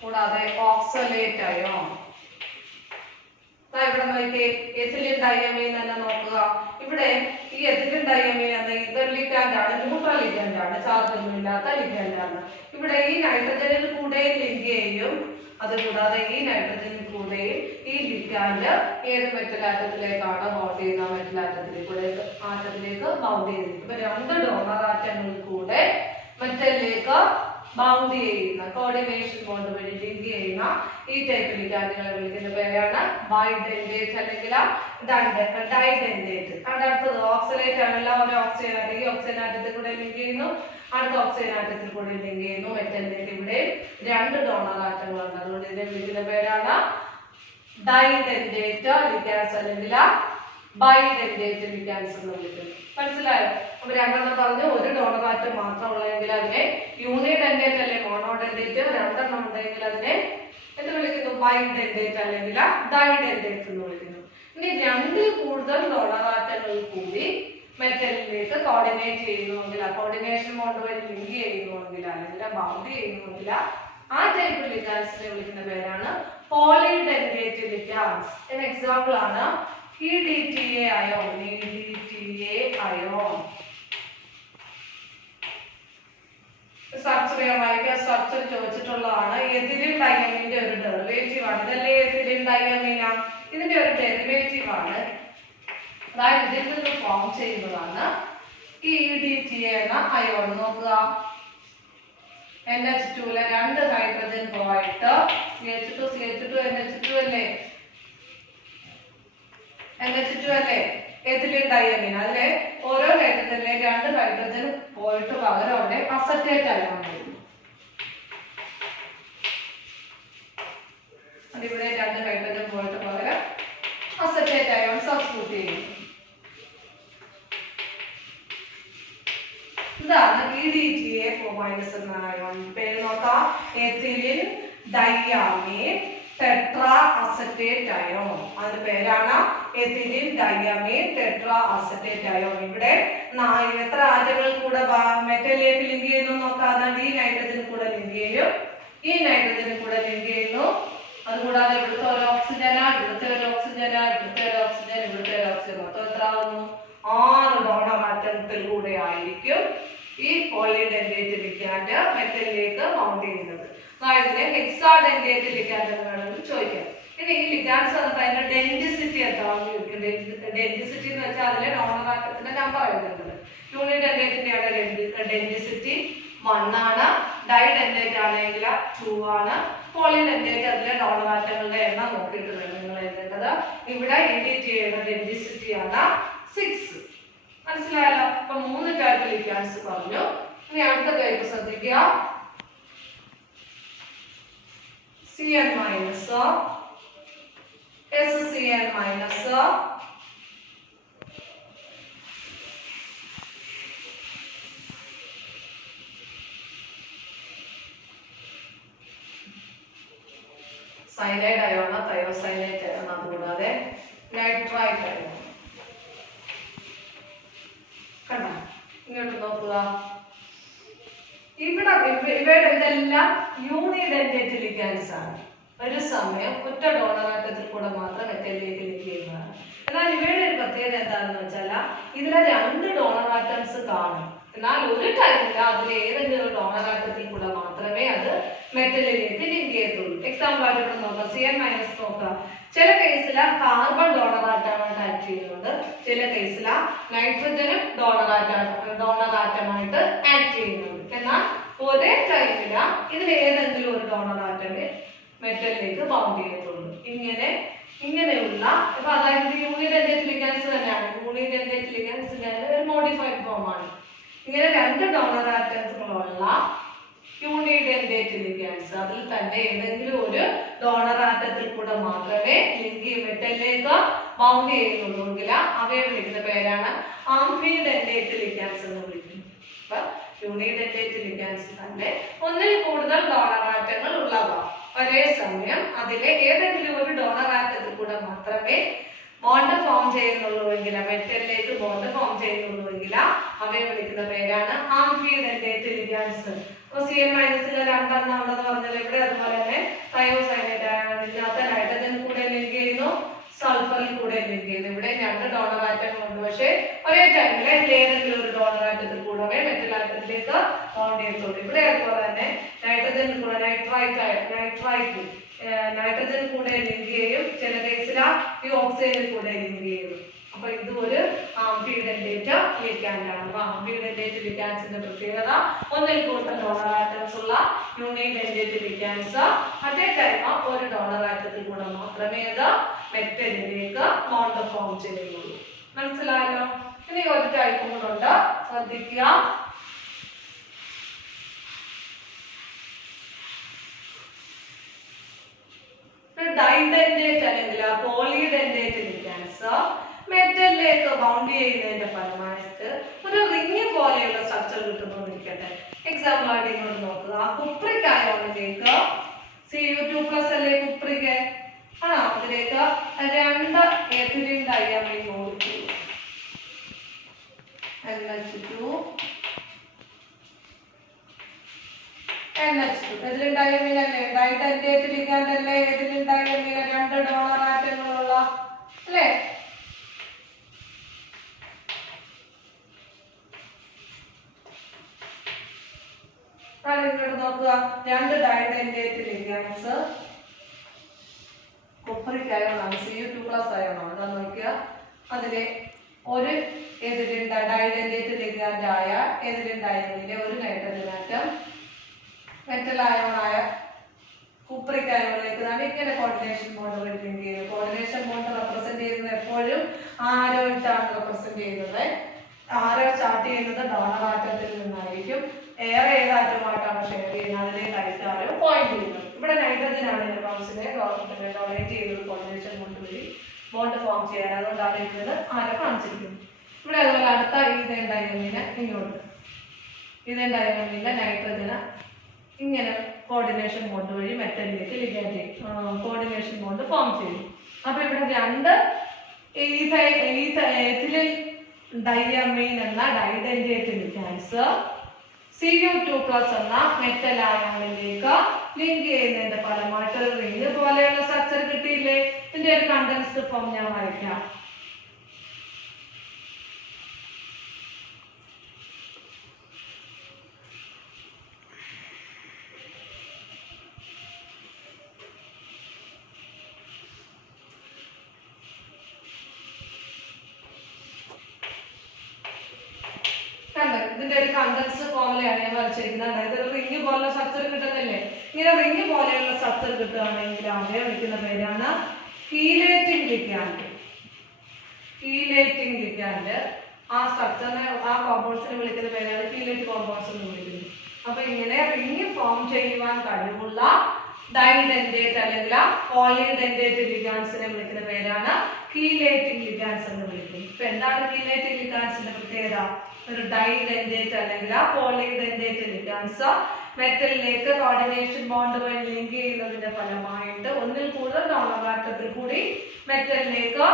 കൂടാതെ ഓക്സലേറ്റ് അയോൺ. ഇവിടെ നോക്കിയേ, എഥിലിൻ ഡൈയമീൻ തന്നെ നോക്കുക. ഇവിടെ ഈ എഥിലിൻ ഡൈയമീൻ എന്ന ഇതർ ലിഗാൻഡ് ആണ്, ന്യൂട്രൽ ലിഗാൻഡ് ആണ്, ചാർജ് ഒന്നും ഇല്ലാത്ത ലിഗാൻഡ് ആണ്. ഇവിടെ ഈ നൈട്രജനിൽ കൂടെ ലിങ്ക് ചെയ്യും, അതുകൂടാതെ ഈ നൈട്രജനിൽ കൂടെ ഈ ലിഗാൻഡ് ഏത് മെറ്റൽ ആറ്റത്തിലേക്കാണ് ബൗണ്ട് ചെയ്യുന്ന മെറ്റൽ ആറ്റത്തിലേക്ക് ബൗണ്ട് ചെയ്തിരിക്കും. ഇപ്പൊ 2 ഡോണർ ആറ്റങ്ങളിൽ കൂടെ മെറ്റലിലേക്ക് ബൗണ്ട് ചെയ്യുന്ന, കോർഡിനേഷൻ ബോണ്ട് വഴി ലിങ്ക് ചെയ്യുന്ന ഈ ടൈപ്പ് ലിഗാൻഡുകളെ വിളിക്കുന്ന പേരാണ് ബൈഡെൻഡേറ്റ് അല്ലെങ്കിൽ ഡൈഡെൻഡേറ്റ്. അടുത്തത് ഓക്സലേറ്റ് ആണല്ല, ഒരു ഓക്സിജൻ ആറ്റം ഈ ഓക്സിജൻ ആറ്റത്തിൽ കൂടെ ലിങ്ക് ചെയ്യുന്നു, അടുത്ത ഓക്സിജൻ ആറ്റത്തിൽ കൂടെ ലിങ്ക് ചെയ്യുന്നു മെറ്റലിലേക്ക്. ഇവിടെ 2 ഡോണർ ആറ്റങ്ങളുണ്ട്, അതുകൊണ്ട് ഇതിനെ വിളിക്കുന്ന പേരാണ് ഡൈഡെൻഡേറ്റ് ലിഗാൻഡ്സ് അല്ലെങ്കിൽ ബൈഡെൻഡേറ്റ് ലിഗാൻഡ്സ് എന്ന് വിളിക്കുന്നു. മനസ്സിലായോ? അപ്പൊ 2 പറഞ്ഞു, ഒരു ഡോണർ ആറ്റം മാത്രമുള്ളെങ്കിൽ അതിനെ യൂണിഡെൻഡേറ്റ് അല്ലെങ്കിൽ മോണോഡെൻഡേറ്റ്, 2 ഉണ്ടെങ്കിൽ അതിനെ എന്ത് വിളിക്കുന്നു? ബൈഡെൻഡേറ്റ് അല്ലെങ്കിൽ ഡൈഡെൻഡേറ്റ് എന്ന് വിളിക്കുന്നു. ഇനി 2 കൂടുതൽ ഡോണർ ആറ്റങ്ങളിൽ കൂടി മെറ്റലിലേക്ക് കോർഡിനേറ്റ് ചെയ്യുന്നുവെങ്കിൽ, കോർഡിനേഷൻ ബോണ്ട് വഴി ലിങ്ക് ചെയ്യുന്നുവെങ്കിൽ അല്ലെങ്കിൽ ബൗണ്ട് ചെയ്യുന്നുവെങ്കിൽ ആ ടൈപ്പ് ലിഗാൻഡ്സിനെ വിളിക്കുന്ന പേരാണ് പോളിഡെൻഡേറ്റ് ലിഗാൻഡ്സ്. ഇതിന് എക്സാമ്പിൾ ആണ് EDTA ion. EDTA ion structure ചോദിച്ചിട്ടുള്ളതാണ്. എഥിലിൻ ഡൈയമീന്റെ ഒരു ഡെറിവേറ്റീവ് ആണ്. ഇതല്ലേ എഥിലിൻ ഡൈയമീന, ഇതിന്റെ ഒരു ഡെറിവേറ്റീവ് ആണ്. അതായത് ഇതിൽ നിന്ന് ഫോം ചെയ്യുന്നതാണ് ഈ EDTA എന്ന അയോൺ. നോക്കുക, NH2 2 ഹൈഡ്രജൻ പോയിട്ട് CH2 NH2 അല്ലേ, NH2 അല്ലേ എഥിലിൻ ഡൈയമീൻ. അതിലെ ഓരോ ഹൈഡ്രജനിലെ 2 ഹൈഡ്രജൻ പോയിട്ട് പകരം അവിടെ അസറ്റേറ്റ് അയോൺ വരുന്നു. അതിവിടെ 2 ഹൈഡ്രജൻ പോയിട്ട് പകരം അസറ്റേറ്റ് അയോൺ സബ്സ്റ്റിറ്റ്യൂട്ട് ചെയ്യുന്നു. ഇതാണ് EDTA- എന്ന അയോൺ. പേര് നോക്കാം, എഥിലിൻ ഡൈയമീൻ ടെട്രാ അസറ്റേറ്റ് അയോൺ. അതിന്റെ പേരാണ് ethylene diamine tetra acetate ion. ഇവിടെ എത്ര ആറ്റങ്ങൾ കൂടെ മെറ്റലിലേക്ക് ലിങ്ക് ചെയ്യുന്നു നോക്കാം. ഈ നൈട്രജൻ കൂടെ ലിങ്ക് ചെയ്യും, ഈ നൈട്രജൻ കൂടെ ലിങ്ക് ചെയ്യുന്നു. അതുകൂടാതെ ഇവിടുത്തെ ഒരു ഓക്സിജനാ, ഇവിടുത്തെ ഒരു ഓക്സിജനാ, ഇവിടുത്തെ ഒരു ഓക്സിജൻ, ഇവിടുത്തെ ഒരു ഓക്സിജൻ, മൊത്തം എത്ര ആവുന്നു? 6 ഡോണർ ആറ്റത്തിലൂടെ ആയിരിക്കും ഈ പോളിഡെൻഡേറ്റ് ലിഗാൻഡ് മെറ്റലിലേക്ക് മൗണ്ട് ചെയ്യുന്നത്. ഇതിനെ ഹെക്സാഡെൻഡേറ്റ് ലിഗാൻഡ് എന്ന് വേണമെങ്കിൽ ചോദിക്കാം. ഇനി ഈ ലിഗാൻഡ്സ് വന്നപ്പോൾ അതിന്റെ ഡെൻസിറ്റി എത്രയാണെന്ന് ചോദിക്കും. ഡെൻസിറ്റി എന്ന് വെച്ചാൽ അതിലെ ഡോണർ ആറ്റത്തിന്റെ നമ്പർ എഴുതുന്നത്. യൂണിഡെൻഡേറ്റിന്റെ ഡെൻസിറ്റി 1 ആണ്, ഡൈഡെൻഡേറ്റ് ആണെങ്കിൽ 2 ആണ്. പോളിഡെൻഡേറ്റ് അതിലെ ഡോണർ ആറ്റങ്ങളുടെ എണ്ണം നോക്കിയിട്ട് വേണം നിങ്ങൾ എഴുതേണ്ടത്. ഇവിടെ ഇൻഡിക്കേറ്റ് ചെയ്യുന്ന ഡെൻസിറ്റി ആണ് 6. മനസ്സിലായല്ലോ? അപ്പൊ 3 ടൈപ്പ് ലിഗാൻഡ്സ് പറഞ്ഞു. ഇനി അടുത്ത ടൈപ്പ് ശ്രദ്ധിക്കുക. Cn minus, SCn minus, cyanide Ayona, തയോസൈനൈറ്റ് Ayona, അതുകൂടാതെ നൈട്രൈറ്റ് അയോൺ. കണ്ടോ? ഇങ്ങോട്ട് നോക്കുക. ഇവയുടെ ഇതെല്ലാം യൂണിഡെൻഡേറ്റ് ലിഗാൻഡ്സ് ആണ്. ഒരു സമയം ഒറ്റ ഡോണർ ആറ്റത്തിൽ കൂടെ മാത്രം മെറ്റലിലേക്ക് ലിങ്ക് ചെയ്യുന്നതാണ്. എന്നാൽ ഇവയുടെ ഒരു പ്രത്യേകത എന്താണെന്ന് വെച്ചാൽ ഇതിലെ 2 ഡോണർ ആറ്റംസ് കാണും. എന്നാൽ ഒരു ടൈമിൽ അതിൽ ഏതെങ്കിലും ഒരു ഡോണർ ആറ്റത്തിൽ കൂടെ മാത്രമേ അത് മെറ്റലിലേക്ക് ലിങ്ക് ചെയ്യത്തുള്ളൂ. എക്സാമ്പിൾ ആയിട്ട് ഇവിടെ നോക്കാം. Cn മൈനസ് നോക്കാം. ചില കേസിൽ കാർബൺ ഡോണർ ആറ്റമായിട്ട് ആക്ട് ചെയ്യുന്നുണ്ട്, ചില കേസിൽ നൈട്രജനും ഡോണർ ആറ്റമായിട്ട് ആക്ട് ചെയ്യുന്നുണ്ട്. എന്നാൽ ഒരേ ടൈമില ഇതിൽ ഏതെങ്കിലും ഒരു ഡോണർ ആറ്റമേ മെറ്റലിലേക്ക് ബൗണ്ട് ചെയ്യത്തുള്ളൂ. ഇങ്ങനെയുള്ള ഇപ്പൊ അതായത് യൂണിഡെൻഡേറ്റ് ലിഗാൻഡ്സ് തന്നെയാണ്. യൂണിഡെൻഡേറ്റ് ലിഗാൻഡ്സിന്റെ ഒരു മോഡിഫൈഡ് ഫോം ആണ്. ഇങ്ങനെ 2 ഡോണർ ആറ്റംസുകളുള്ള യൂണിഡെൻഡേറ്റ് ലിഗാൻഡ്സ്, അതിൽ തന്നെ ഏതെങ്കിലും ഒരു ഡോണർ ആറ്റത്തിൽ കൂടെ മാത്രമേ മെറ്റലിലേക്ക് ബൗണ്ട് ചെയ്യുന്നുള്ളൂങ്കിൽ അവയെ വിളിക്കുന്ന പേരാണ് ആംഫിഡെൻഡേറ്റ് ലിഗാൻഡ്സ് എന്ന് വിളിക്കുന്നത്. അപ്പൊ യൂണിഡെൻഡേറ്റ് ലിഗാൻഡ്സ് തന്നെ ഒന്നിൽ കൂടുതൽ ഡോണർ ആറ്റങ്ങൾ ഉള്ളവ ഒരേ സമയം അതിലെ ഏതെങ്കിലും ഒരു ഡോണർ ആറ്റത്തിൽ കൂടെ മാത്രമേ ബോണ്ട് ഫോം ചെയ്യുന്നുള്ളൂവെങ്കിൽ, മെറ്റലിലേക്ക് ബോണ്ട് ഫോം ചെയ്യുന്നുള്ളൂവെങ്കിൽ അവയെ വിളിക്കുന്ന പേരാണ് ആംഫിഡെൻഡേറ്റ് ലിഗാൻഡ്സ്. Cn മൈനസിൽ 2 എണ്ണം ഉണ്ടെന്ന് പറഞ്ഞാൽ ഇവിടെ അതുപോലെ തന്നെ തയോസൈനേറ്റ് ആണ്. ഇതിനകത്ത് നൈട്രജൻ കൂടെ ലിങ്ക് ചെയ്യുന്നു, സൾഫറിൽ കൂടെ ലിങ്ക് ചെയ്യുന്നു. ഇവിടെ 2 ഡോണർ ആറ്റങ്ങളുണ്ട്, പക്ഷേ ഒരേ ടൈമിൽ ഏതെങ്കിലും ഒരു ഡോണർ ആറ്റത്തിൽ കൂടെ മെറ്റൽ ആറ്റത്തിലേക്ക് ബൗണ്ട് ചെയ്യത്തുള്ളൂ. ഇവിടെ അതുപോലെ തന്നെ നൈട്രജൻ കൂടെ നൈട്രജൻ കൂടെ ലിങ്ക് ചെയ്യും, ചില കേസിൽ ഈ ഓക്സിജനിൽ കൂടെ ലിങ്ക് ചെയ്യും. അപ്പൊ ഇത് ഒരു ആംഫിഡെൻഡേറ്റ് ലിഗാൻഡ് ആണ്. അപ്പൊ ആംഫിഡെൻഡേറ്റ് ലിഗാൻഡ്സിന്റെ പ്രത്യേകത ഒന്നിൽ കൂടുതൽ ഡോണർ ആറ്റംസ് ഉള്ള യൂണിഡെൻഡേറ്റ് ലിഗാൻഡ്സ് അറ്റ് എ ടൈം ഒരു ഡോണർ ആറ്റത്തിൽ കൂടെ മാത്രമേ അത് മെറ്റലിലേക്ക് ബോണ്ട് ഫോം ചെയ്യുന്നുള്ളൂ. മനസ്സിലായല്ലോ? ഇനി ഒരു ടൈപ്പ് കൂടെ ശ്രദ്ധിക്കുക. ഡൈഡെൻഡേറ്റ് അല്ലെങ്കിൽ പോളിഡെൻഡേറ്റ് ലിഗാൻഡ്സ് മെറ്റലിലേക്ക് ബൗണ്ട് ചെയ്യുന്നതിന്റെ ഫലമായിട്ട് ഒരു റിംഗ് പോലെയുള്ള സ്ട്രക്ചർ കിട്ടുന്നു ഇരിക്കട്ടെ. എക്സാമ്പിൾ ആയിട്ട് ഇങ്ങോട്ട് നോക്കുക. കുപ്രിക് അയോണിലേക്ക് Cu2+ അല്ലേ കുപ്രിക് ആണോ, അതിലേക്ക് 2 ethylene diamine molecule NH2 ethylene diamine അല്ലേ, ഡൈഡെൻഡേറ്റ് ലിഗാൻഡ് അല്ലേ, എഥിലീൻ ഡയമീൻ 2 ഡോണർ ആറ്റങ്ങളുള്ള അല്ലേ. ഇങ്ങോട്ട് നോക്കുക. 2 ഡൈഡെൻഡേറ്റ് ലിഗാൻഡ്സ് കുപ്രിക് അയോൺ ആണ്, Cu2+ അയോൺ ആണ്. അതാ നോക്കുക. അതിലെ ഒരു എഥിലീൻ ഡൈഡെൻഡേറ്റ് ലിഗാൻഡ് ആയ എഥിലീൻ ഡയമീനിലെ ഒരു നൈട്രജൻ ആറ്റം മെറ്റൽ അയോണായ കുപ്രിക് അയോണിലേക്ക് ഇങ്ങനെ കോർഡിനേഷൻ ബോണ്ട് ലിങ്ക് ചെയ്യുന്നത്. കോർഡിനേഷൻ ബോണ്ട് റെപ്രസെന്റ് ചെയ്യുന്നത് എപ്പോഴും ആരോ ഇട്ടാണ് റെപ്രസെന്റ് ചെയ്യുന്നത്. ആരോ സ്റ്റാർട്ട് ചെയ്യുന്നത് ഡോണർ ആറ്റത്തിൽ നിന്നായിരിക്കും. ഏറെ ഏതാറ്റമായിട്ടാണ് ഷെയർ ചെയ്യുന്നത് അതിലേക്കായിരിക്കും ആരോ പോയിന്റ് ചെയ്യുന്നത്. ഇവിടെ നൈട്രജൻ ആണ് ഇലക്ട്രോൺസിനെ ഡൊണേറ്റ് ചെയ്തത് കോർഡിനേഷൻ ബോണ്ട് വഴി ബോണ്ട് ഫോം ചെയ്യാൻ. അതുകൊണ്ടാണ് ഇരുന്നത് ആരോ കാണിച്ചിരിക്കുന്നത്. ഇവിടെ അതുപോലെ അടുത്ത ഈഥേൻ ഡയമീന് ഇങ്ങോട്ട്, ഈഥേൻ ഡയമീനിലെ നൈട്രജന് ഇങ്ങനെ കോർഡിനേഷൻ ബോണ്ട് വഴി മെറ്റലിലേക്ക് ലിഗാൻഡ് ചെയ്യും. ബോണ്ട് ഫോം ചെയ്യും. അപ്പൊ ഇവിടെ രണ്ട് എഥിലിൻ ഡയമീൻ എന്ന ഡൈഡന്റേറ്റ് ലിഗാൻസ് Cu2+ എന്ന മെറ്റൽ അയോണിലേക്ക് ലിങ്ക് ചെയ്യുന്നതിന്റെ ഫലമായിട്ട് ഒരു റിംഗ് പോലെയുള്ള സ്ട്രക്ചർ കിട്ടിയില്ലേ? ഇതിന്റെ ഒരു കണ്ടൻസ്ഡ് ഫോം ഞാൻ വരയ്ക്കാം. ഇതിന്റെ ഒരു കണ്ടൻസ്ഡ് ഫോമിലാണ് ഞാൻ വരച്ചിരിക്കുന്നത്. അതായത് ഒരു റിംഗ് പോലുള്ള സ്ട്രക്ചർ കിട്ടുന്നില്ലേ? ഇങ്ങനെ റിംഗ് പോലെയുള്ള സ്ട്രക്ചർ കിട്ടുകയാണെങ്കിൽ അവരെ വിളിക്കുന്ന പേരാണ് കീലേറ്റിംഗ് ലിഗാൻഡ്. കീലേറ്റിംഗ് ലിഗാൻഡ് ആ സ്ട്രക്ചറിനെ ആ കോമ്പൗണ്ട്സിനെ വിളിക്കുന്ന പേരാണ് കീലേറ്റ് കോമ്പൗണ്ട്സ് എന്ന് വിളിക്കുന്നത്. അപ്പൊ ഇങ്ങനെ റിംഗ് ഫോം ചെയ്യുവാൻ കഴിവുള്ള ഡൈഡെന്റേറ്റ് അല്ലെങ്കിൽ പോളിഡെന്റേറ്റ് ലിഗാൻസിനെ വിളിക്കുന്ന പേരാണ് കീലേറ്റിംഗ് ലിഗാൻസ് എന്ന് വിളിക്കുന്നത്. ഇപ്പൊ എന്താണ് കീലേറ്റിംഗ് ലിഗാൻസിന്റെ പ്രത്യേകത? ഒരു ഡൈഡെന്റേറ്റ് അല്ലെങ്കിൽ പോളിഡെന്റേറ്റ് ലിഗാൻസ് മെറ്റലിലേക്ക് കോർഡിനേഷൻ ബോണ്ട് വഴി ലിങ്ക് ചെയ്യുന്നതിന്റെ ഫലമായിട്ട് ഒന്നിൽ കൂടുതൽ ഡോണർ ആറ്റത്തിൽ കൂടി മെറ്റലിലേക്ക്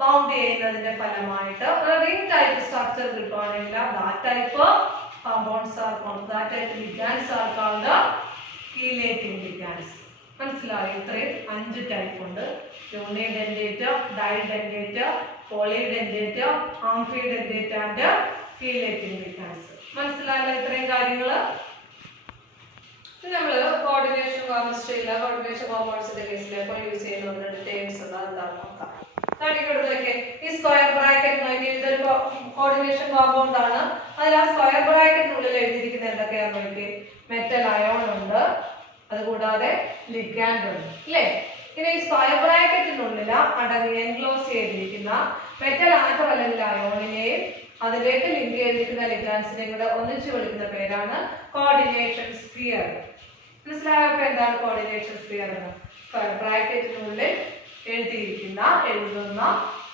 ബൗണ്ട് ചെയ്യുന്നതിന്റെ ഫലമായിട്ട് ഒരു റിംഗ് ടൈപ്പ് സ്ട്രക്ചർ കിട്ടുകയാണെങ്കിൽ that type compounds are called, that type ligands are called chelating ligands. മനസ്സിലായോ? ഇത്രയും 5 ടൈപ്പ് ഉണ്ട്. Unidentate, didentate, polydentate, ambidentate and chelating ligands. മനസ്സിലായല്ലോ ഇത്രയും കാര്യങ്ങള്? നമ്മള് കോർഡിനേഷൻ കെമിസ്ട്രിയിലെ കോർഡിനേഷൻ കോമ്പൗണ്ട്സിന്റെ കേസിലേക്ക് യൂസ് ചെയ്യുന്ന ടേംസ് എന്താണെന്ന് നോക്കാം. ഈ സ്ക്വയർ ബ്രാക്കറ്റ് നോക്കി ഇതൊരു കോർഡിനേഷൻ കോമ്പൗണ്ട് ആണ്. അതിൽ ആ സ്ക്വയർ ബ്രാക്കറ്റിനുള്ളിൽ എഴുതിയിരിക്കുന്ന എന്തൊക്കെയാന്ന് നോക്കി? മെറ്റൽ അയോൺ ഉണ്ട്, അതുകൂടാതെ ലിഗാൻഡ് ഉണ്ട് അല്ലേ? ഇനി ഈ സ്ക്വയർ ബ്രാക്കറ്റിനുള്ളിൽ അടങ്ങി എൻക്ലോസ് ചെയ്തിരിക്കുന്ന മെറ്റൽ ആറ്റം അല്ലെങ്കിൽ അയോണിനെയും അതിലേക്ക് ലിങ്ക് ചെയ്തിരിക്കുന്ന ലിഗാൻസിനെയും കൂടെ ഒന്നിച്ച് വിളിക്കുന്ന പേരാണ് കോർഡിനേഷൻ സ്ഫിയർ. മനസ്സിലായപ്പോ എന്താണ് കോർഡിനേഷൻ സ്ഫിയർ എന്ന്? സ്ക്വയർ ബ്രാക്കറ്റിനുള്ളിൽ എഴുതുന്ന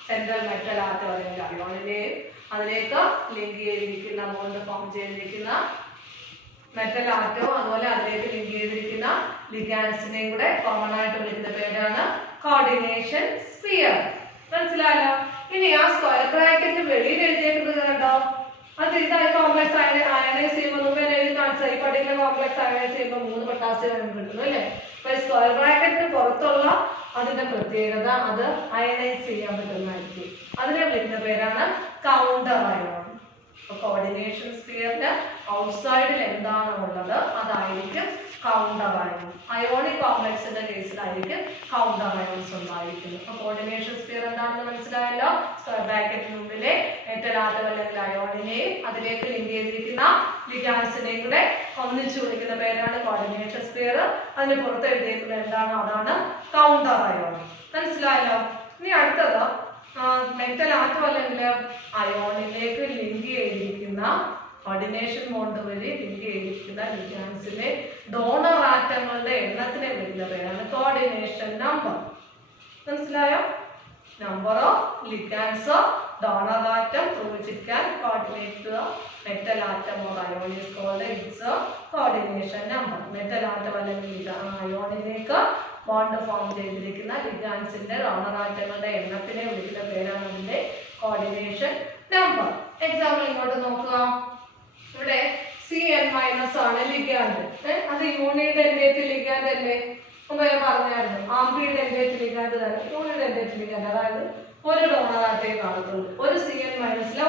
സെൻട്രൽ മെറ്റൽ ആറ്റം അല്ലെങ്കിൽ അയോണിനെയും അതിലേക്ക് ലിങ്ക് ചെയ്തിരിക്കുന്ന ബോണ്ട് ഫോം ചെയ്തിരിക്കുന്ന മെറ്റൽ ആറ്റവും അതുപോലെ അതിലേക്ക് ലിങ്ക് ചെയ്തിരിക്കുന്ന ലിഗാൻസിനെയും കൂടെ കോമൺ ആയിട്ട് വിളിക്കുന്ന പേരാണ് കോർഡിനേഷൻ സ്ഫിയർ. മനസ്സിലായല്ലോ? ഇനി ആ സ്ക്വയർ ബ്രാക്കറ്റ് വെളിയിൽ എഴുതിയേക്കുന്നത് കണ്ടോ? അത് ഇതായി കോംപ്ലക്സ് അയണൈസ് ചെയ്യുമ്പോൾ എഴുതി കാണിച്ചാൽ ഈ പർട്ടിക്കുലർ കോംപ്ലക്സ് അയണൈസ് ചെയ്യുമ്പോൾ 3 പൊട്ടാസ്യം കിട്ടുന്നു അല്ലേ? അപ്പൊ ഈ സ്ക്വയർ ബ്രാക്കറ്റിന് പുറത്തുള്ള അതിന്റെ പ്രത്യേകത അത് അയണൈസ് ചെയ്യാൻ പറ്റുന്നതായിരിക്കും. അതിനെ വിളിക്കുന്ന പേരാണ് കൗണ്ടർ അയോൺ. കോർഡിനേഷൻ സ്ഫിയറിന്റെ ഔട്ട്സൈഡിൽ എന്താണോ ഉള്ളത് അതായിരിക്കും കൗണ്ടർ അയോൺ. അയോണിക് കോംപ്ലക്സിന്റെ കേസിലായിരിക്കും കൗണ്ടർ അയോൺസ് ഉണ്ടായിരിക്കുന്നത്. അപ്പൊ കോർഡിനേഷൻ സ്ഫിയർ എന്താണെന്ന് മനസ്സിലായല്ലോ? സ്ക്വയർ ബ്രാക്കറ്റിനുള്ളിലെ മെറ്റൽ ആറ്റം അല്ലെങ്കിൽ അയോണിനെയും അതിലേക്ക് ലിങ്ക് ചെയ്തിരിക്കുന്ന ലിഗാൻസിനെയും കൂടെ ഒന്നിച്ചു വിളിക്കുന്ന പേരാണ് കോർഡിനേഷൻ സ്ഫിയർ. അതിന് പുറത്ത് എഴുതിയിരിക്കുന്നത് എന്താണോ അതാണ് കൗണ്ടർ അയോൺ. മനസ്സിലായല്ലോ? ഇനി അടുത്തത് മെറ്റൽ ആറ്റം അല്ലെങ്കിൽ അയോണിലേക്ക് ലിങ്ക് ചെയ്തിരിക്കുന്ന കോർഡിനേഷൻ ബോണ്ട് വഴി ലിങ്ക് ചെയ്തിരിക്കുന്ന ലിഗാൻസിലെ ഡോണർ ആറ്റങ്ങളുടെ എണ്ണത്തിനെ വിളിക്കുന്ന പേരാണ് കോർഡിനേഷൻ നമ്പർ. മനസ്സിലായോ? Number of ligands of donor atom through which it can coordinate the metal atom or ion is called its coordination number. Metal atom അല്ലെങ്കിൽ അയോണിലേക്ക് bond form ചെയ്തിരിക്കുന്ന ലിഗാൻസിന്റെ donor ആറ്റങ്ങളുടെ എണ്ണത്തിനെ വിളിക്കുന്ന പേരാണ് അതിന്റെ കോർഡിനേഷൻ നമ്പർ. എക്സാമ്പിൾ ഇങ്ങോട്ട് നോക്കുക. ഇവിടെ Cn- ആണ് ലിഗാൻഡ്. അത് യൂണിഡെന്റേറ്റ് ലിഗാൻഡ് അല്ലേ? മുമ്പ് ഞാൻ പറഞ്ഞായിരുന്നു ആംബിഡെന്റേറ്റ് ലിഗാൻഡ് തന്നെ യൂണിഡെന്റേറ്റ് ലിഗാൻഡ്. അതായത് ഒരു ഡോണർ ആറ്റേ കാണത്തുള്ളൂ. ഒരു Cn-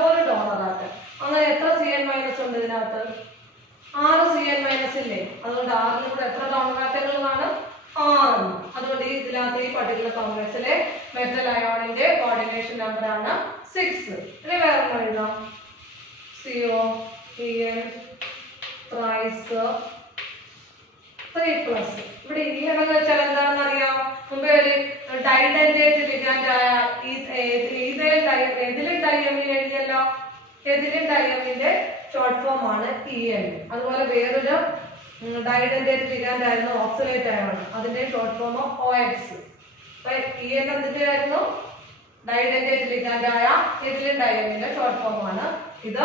ഒരു ഡോണർ ആറ്റം. അങ്ങനെ എത്ര Cn- ഉണ്ട് ഇതിനകത്ത്? 6 Cn- ഇല്ലേ? അതുകൊണ്ട് 6 കൂടെ എത്ര ഡോണർ ആറ്റങ്ങൾ കാണും? 6. അതുകൊണ്ട് ഇതിനകത്ത് ഈ പർട്ടിക്കുലർ കോംപ്ലക്സിലെ മെറ്റൽ അയോണിന്റെ കോർഡിനേഷൻ നമ്പർ ആണ് 6. ഇനി വേറെ എഴുതാം. CO En thrice 3+. ഇവിടെ ഈ എന്ന് വെച്ചാൽ എന്താണെന്ന് അറിയാം? മുമ്പേ ഒരു ഡൈഡെന്റേറ്റ് ലിഗാൻഡ് ആയ എതിലിൻ ഡയമീൻ എഴുതിയല്ലോ. എതിലിൻ ഡയമീന്റെ ഷോർട്ട് ഫോം ആണ് En. അതുപോലെ വേറൊരു ഡൈഡെന്റേറ്റ് ലിഗാൻഡ് ആയിരുന്നു ഓക്സലേറ്റ് അയോൺ. അതിന്റെ ഷോർട്ട് ഫോം OX. അപ്പൊ En എന്തിന്റെ ആയിരുന്നു? ഡൈഡെന്റേറ്റ് ലിഗാൻഡ് ആയ എതിലിൻ ഡയമീന്റെ ഷോർട്ട് ഫോം ആണ്. ഇത്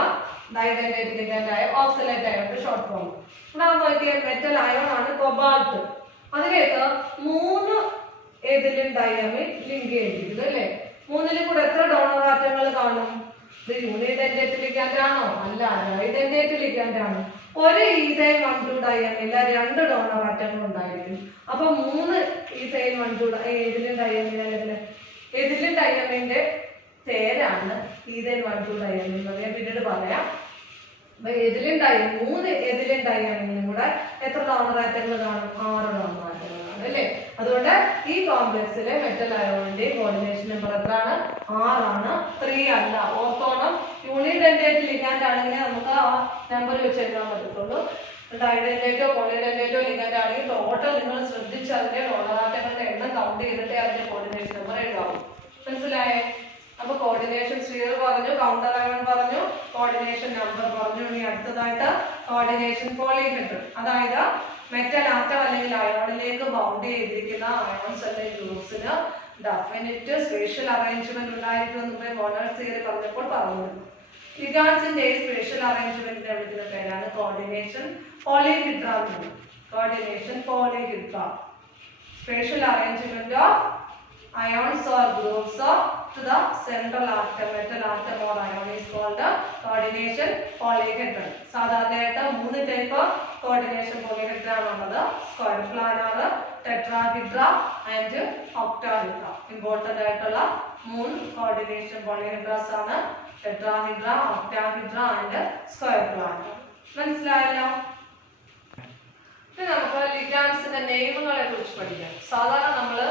ഡൈഡെന്റേറ്റ് ലിഗാൻഡ് ആയ ഓക്സലേറ്റ് അയോണിന്റെ ഷോർട്ട് ഫോം. ഇവിടെ നോക്കിയാൽ മെറ്റൽ അയോൺ ആണ് കൊബാൾട്ട്. അതിലേക്ക് 3 ഏതിലും ഡയമീൻ ലിങ്ക് ചെയ്തിരിക്കുന്നു അല്ലേ? മൂന്നിലും കൂടെ എത്ര ഡോണർ ആറ്റങ്ങൾ കാണും? ഇത് യൂണിഡെന്റേറ്റ് ലിഗാൻഡ് ആണോ? അല്ല, ഡൈഡെന്റേറ്റ് ലിഗാൻഡ് ആണ്. ഒരു ഈഥൈൽ 1,2 ഡയമീനിൽ 2 ഡോണർ ആറ്റങ്ങൾ ഉണ്ടായിരിക്കും. അപ്പൊ 3 ഈഥൈൽ 1,2 ഏതിലും ഡയമീൻ അല്ലെങ്കിൽ ഏതിലും ഡയമീന്റെ പേരാണ് ഈഥൈൽ 1,2 ഡയമീൻ എന്ന് ഞാൻ പിന്നീട് പറയാം. അപ്പൊ ഏതിലും ഡയമീൻ 3 ഏതിലും ഡയമീനിലും കൂടെ എത്ര ഡോണർ ആറ്റങ്ങൾ കാണും? 6 ഡോണർ ആറ്റങ്ങൾ കാണും അല്ലേ? അതുകൊണ്ട് ഈ കോംപ്ലക്സിലെ മെറ്റൽ അയോണിന്റെ കോർഡിനേഷൻ നമ്പർ എത്രയാണ്? 6 ആണ്, 3 അല്ല. ഓർത്തോണം, യൂണിഡെന്റേറ്റ് ലിഗാൻഡ് ആണെങ്കിൽ നമുക്ക് ആ നമ്പർ വെച്ച് എഴുതാൻ പറ്റത്തുള്ളൂ. ഡൈഡെന്റേറ്റോ പോളിഡെന്റേറ്റോ ലിഗാൻഡ് ആണെങ്കിൽ ടോട്ടൽ നിങ്ങൾ ശ്രദ്ധിച്ച് അതിന്റെ ഡോണർ ആറ്റങ്ങളുടെ എണ്ണം കൗണ്ട് ചെയ്തിട്ടേ അതിന്റെ കോർഡിനേഷൻ നമ്പർ എഴുതാവൂ. മനസ്സിലായേ? അപ്പൊ കോർഡിനേഷൻ സ്ഫിയർ പറഞ്ഞു, കൗണ്ടർ അയോൺ പറഞ്ഞു, കോർഡിനേഷൻ നമ്പർ പറഞ്ഞു. ഇനി അടുത്തതായിട്ട് കോർഡിനേഷൻ പോളിഹെഡ്രൽ, അതായത് മെറ്റൽ ആറ്റം അല്ലെങ്കിൽ അയോണിലേക്ക് ബൗണ്ട് ചെയ്തിരിക്കുന്ന അയോൺസ് അല്ലെങ്കിൽ ഗ്രൂപ്പ്സിന് ഡെഫിനിറ്റ് സ്പേഷ്യൽ അറേഞ്ച്മെന്റ് ഉണ്ടായിരിക്കുമെന്ന് മോണേഴ്സ് തിയറി പറഞ്ഞപ്പോൾ പറഞ്ഞു. ലിഗാൻഡ്സിന്റെ സ്പേഷ്യൽ അറേഞ്ച്മെന്റിനെ വിളിക്കുന്ന പേരാണ് coordination polyhedra. Coordination polyhedra, spatial arrangement of ions or groups to the central atom, metal atom or ion is called the coordination polyhedron. സാധാരണയായിട്ട് 3 ടൈപ്പ് കോർഡിനേഷൻ പോളിഹെഡ്ര ആണുള്ളത്. Square planar, tetrahedra and octahedra. Important ആയിട്ടുള്ള 3 coordination polyhedras ആണ് tetrahedra, octahedra and square planar. മനസ്സിലായല്ലോ? ഇനി നമുക്ക് ലിഗാൻഡ്സിന്റെ നെയിമുകളെ കുറിച്ച് പഠിക്കാം. സാധാരണ നമ്മള്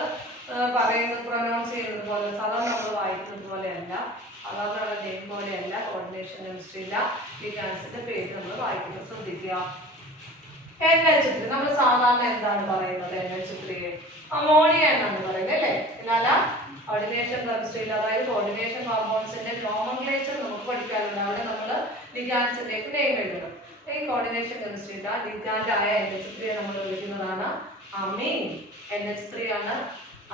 പറയുന്നത് പ്രൊനൗൺസ് ചെയ്യുന്നത് പോലെ, സാധാരണ നമ്മൾ വായിക്കുന്നത് പോലെയല്ല, സാധാരണ നെയിം പോലെയല്ല കോർഡിനേഷൻ കെമിസ്ട്രിയില്ല ലിഗാൻഡ്സിന്റെ പേര് നമ്മൾ വായിക്കുന്നത്. ശ്രദ്ധിക്കുക. NH3 നമ്മൾ സാധാരണ എന്താണ് പറയുന്നത്? NH3 അമോണിയ എന്നാണ് പറയുന്നത് അല്ലേ? എന്നാൽ കോർഡിനേഷൻ കെമിസ്ട്രിയിൽ, അതായത് കോർഡിനേഷൻ കോമ്പൗണ്ട്സിന്റെ നോമൻക്ലേച്ചർ നമുക്ക് പഠിക്കാറുണ്ട്. അവിടെ നമ്മൾ ലിഗാൻഡ്സിലേക്ക് നെയിം എഴുതണം. ഈ കോർഡിനേഷൻ കെമിസ്ട്രിയുടെ ലിഗാൻഡ് ആയ NH3 നമ്മൾ വിളിക്കുന്നതാണ് അമീൻ. NH3 ആണ്.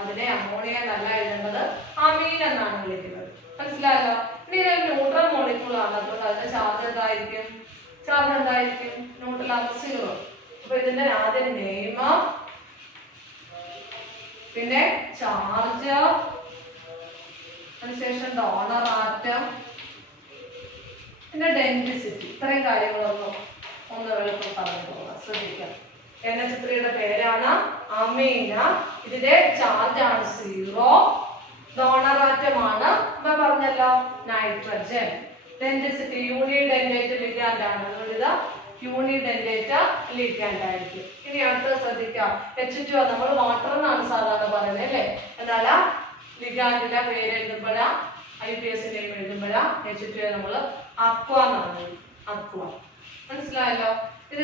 അതിനെ അമോണിയ എന്നല്ല എഴുതുന്നത്, അമീൻ എന്നാണ് വിളിക്കുന്നത്. മനസ്സിലായല്ലോ? ഇനി ഇതൊരു ന്യൂട്രൽ മോളിക്യൂൾ ആണ്. അപ്പോൾ അതിന്റെ ചാർജ് എന്തായിരിക്കും? ന്യൂട്രൽ ആണ് 0. അപ്പൊ ഇതിന്റെ ആദ്യം നെയിം, പിന്നെ ചാർജ്, അതിനുശേഷം ഡോണർ ആറ്റം, പിന്നെ ഡെൻസിറ്റി. ഇത്രയും കാര്യങ്ങളൊന്നും ഒന്ന് എളുപ്പം പറഞ്ഞു പോകാം. ശ്രദ്ധിക്കാം. NH3 പേരാണ് അമീന. ഇതിന്റെ ചാർജ് ആണ് 0. ഡോണർ ആറ്റമാണ് ഇപ്പൊ പറഞ്ഞല്ലോ നൈട്രജൻ. ഡെൻസിറ്റി യൂണിഡെന്റേറ്റ് ലിഗാൻഡ് ആണ്. അതുകൊണ്ട് ഇത് യൂണിഡെന്റേറ്റ് ലിഗാൻഡ് ആയിരിക്കും. ഇനി അടുത്തത് ശ്രദ്ധിക്കാം. H2O നമ്മൾ വാട്ടർ എന്നാണ് സാധാരണ പറയുന്നത് അല്ലേ? എന്നാൽ ലിഗാൻഡിന്റെ പേര് എഴുതുമ്പോഴ IPS നെയിം എഴുതുമ്പോഴ H2O നമ്മൾ അക്വ എന്നാണ്. അക്വ. മനസ്സിലായല്ലോ? ഇത്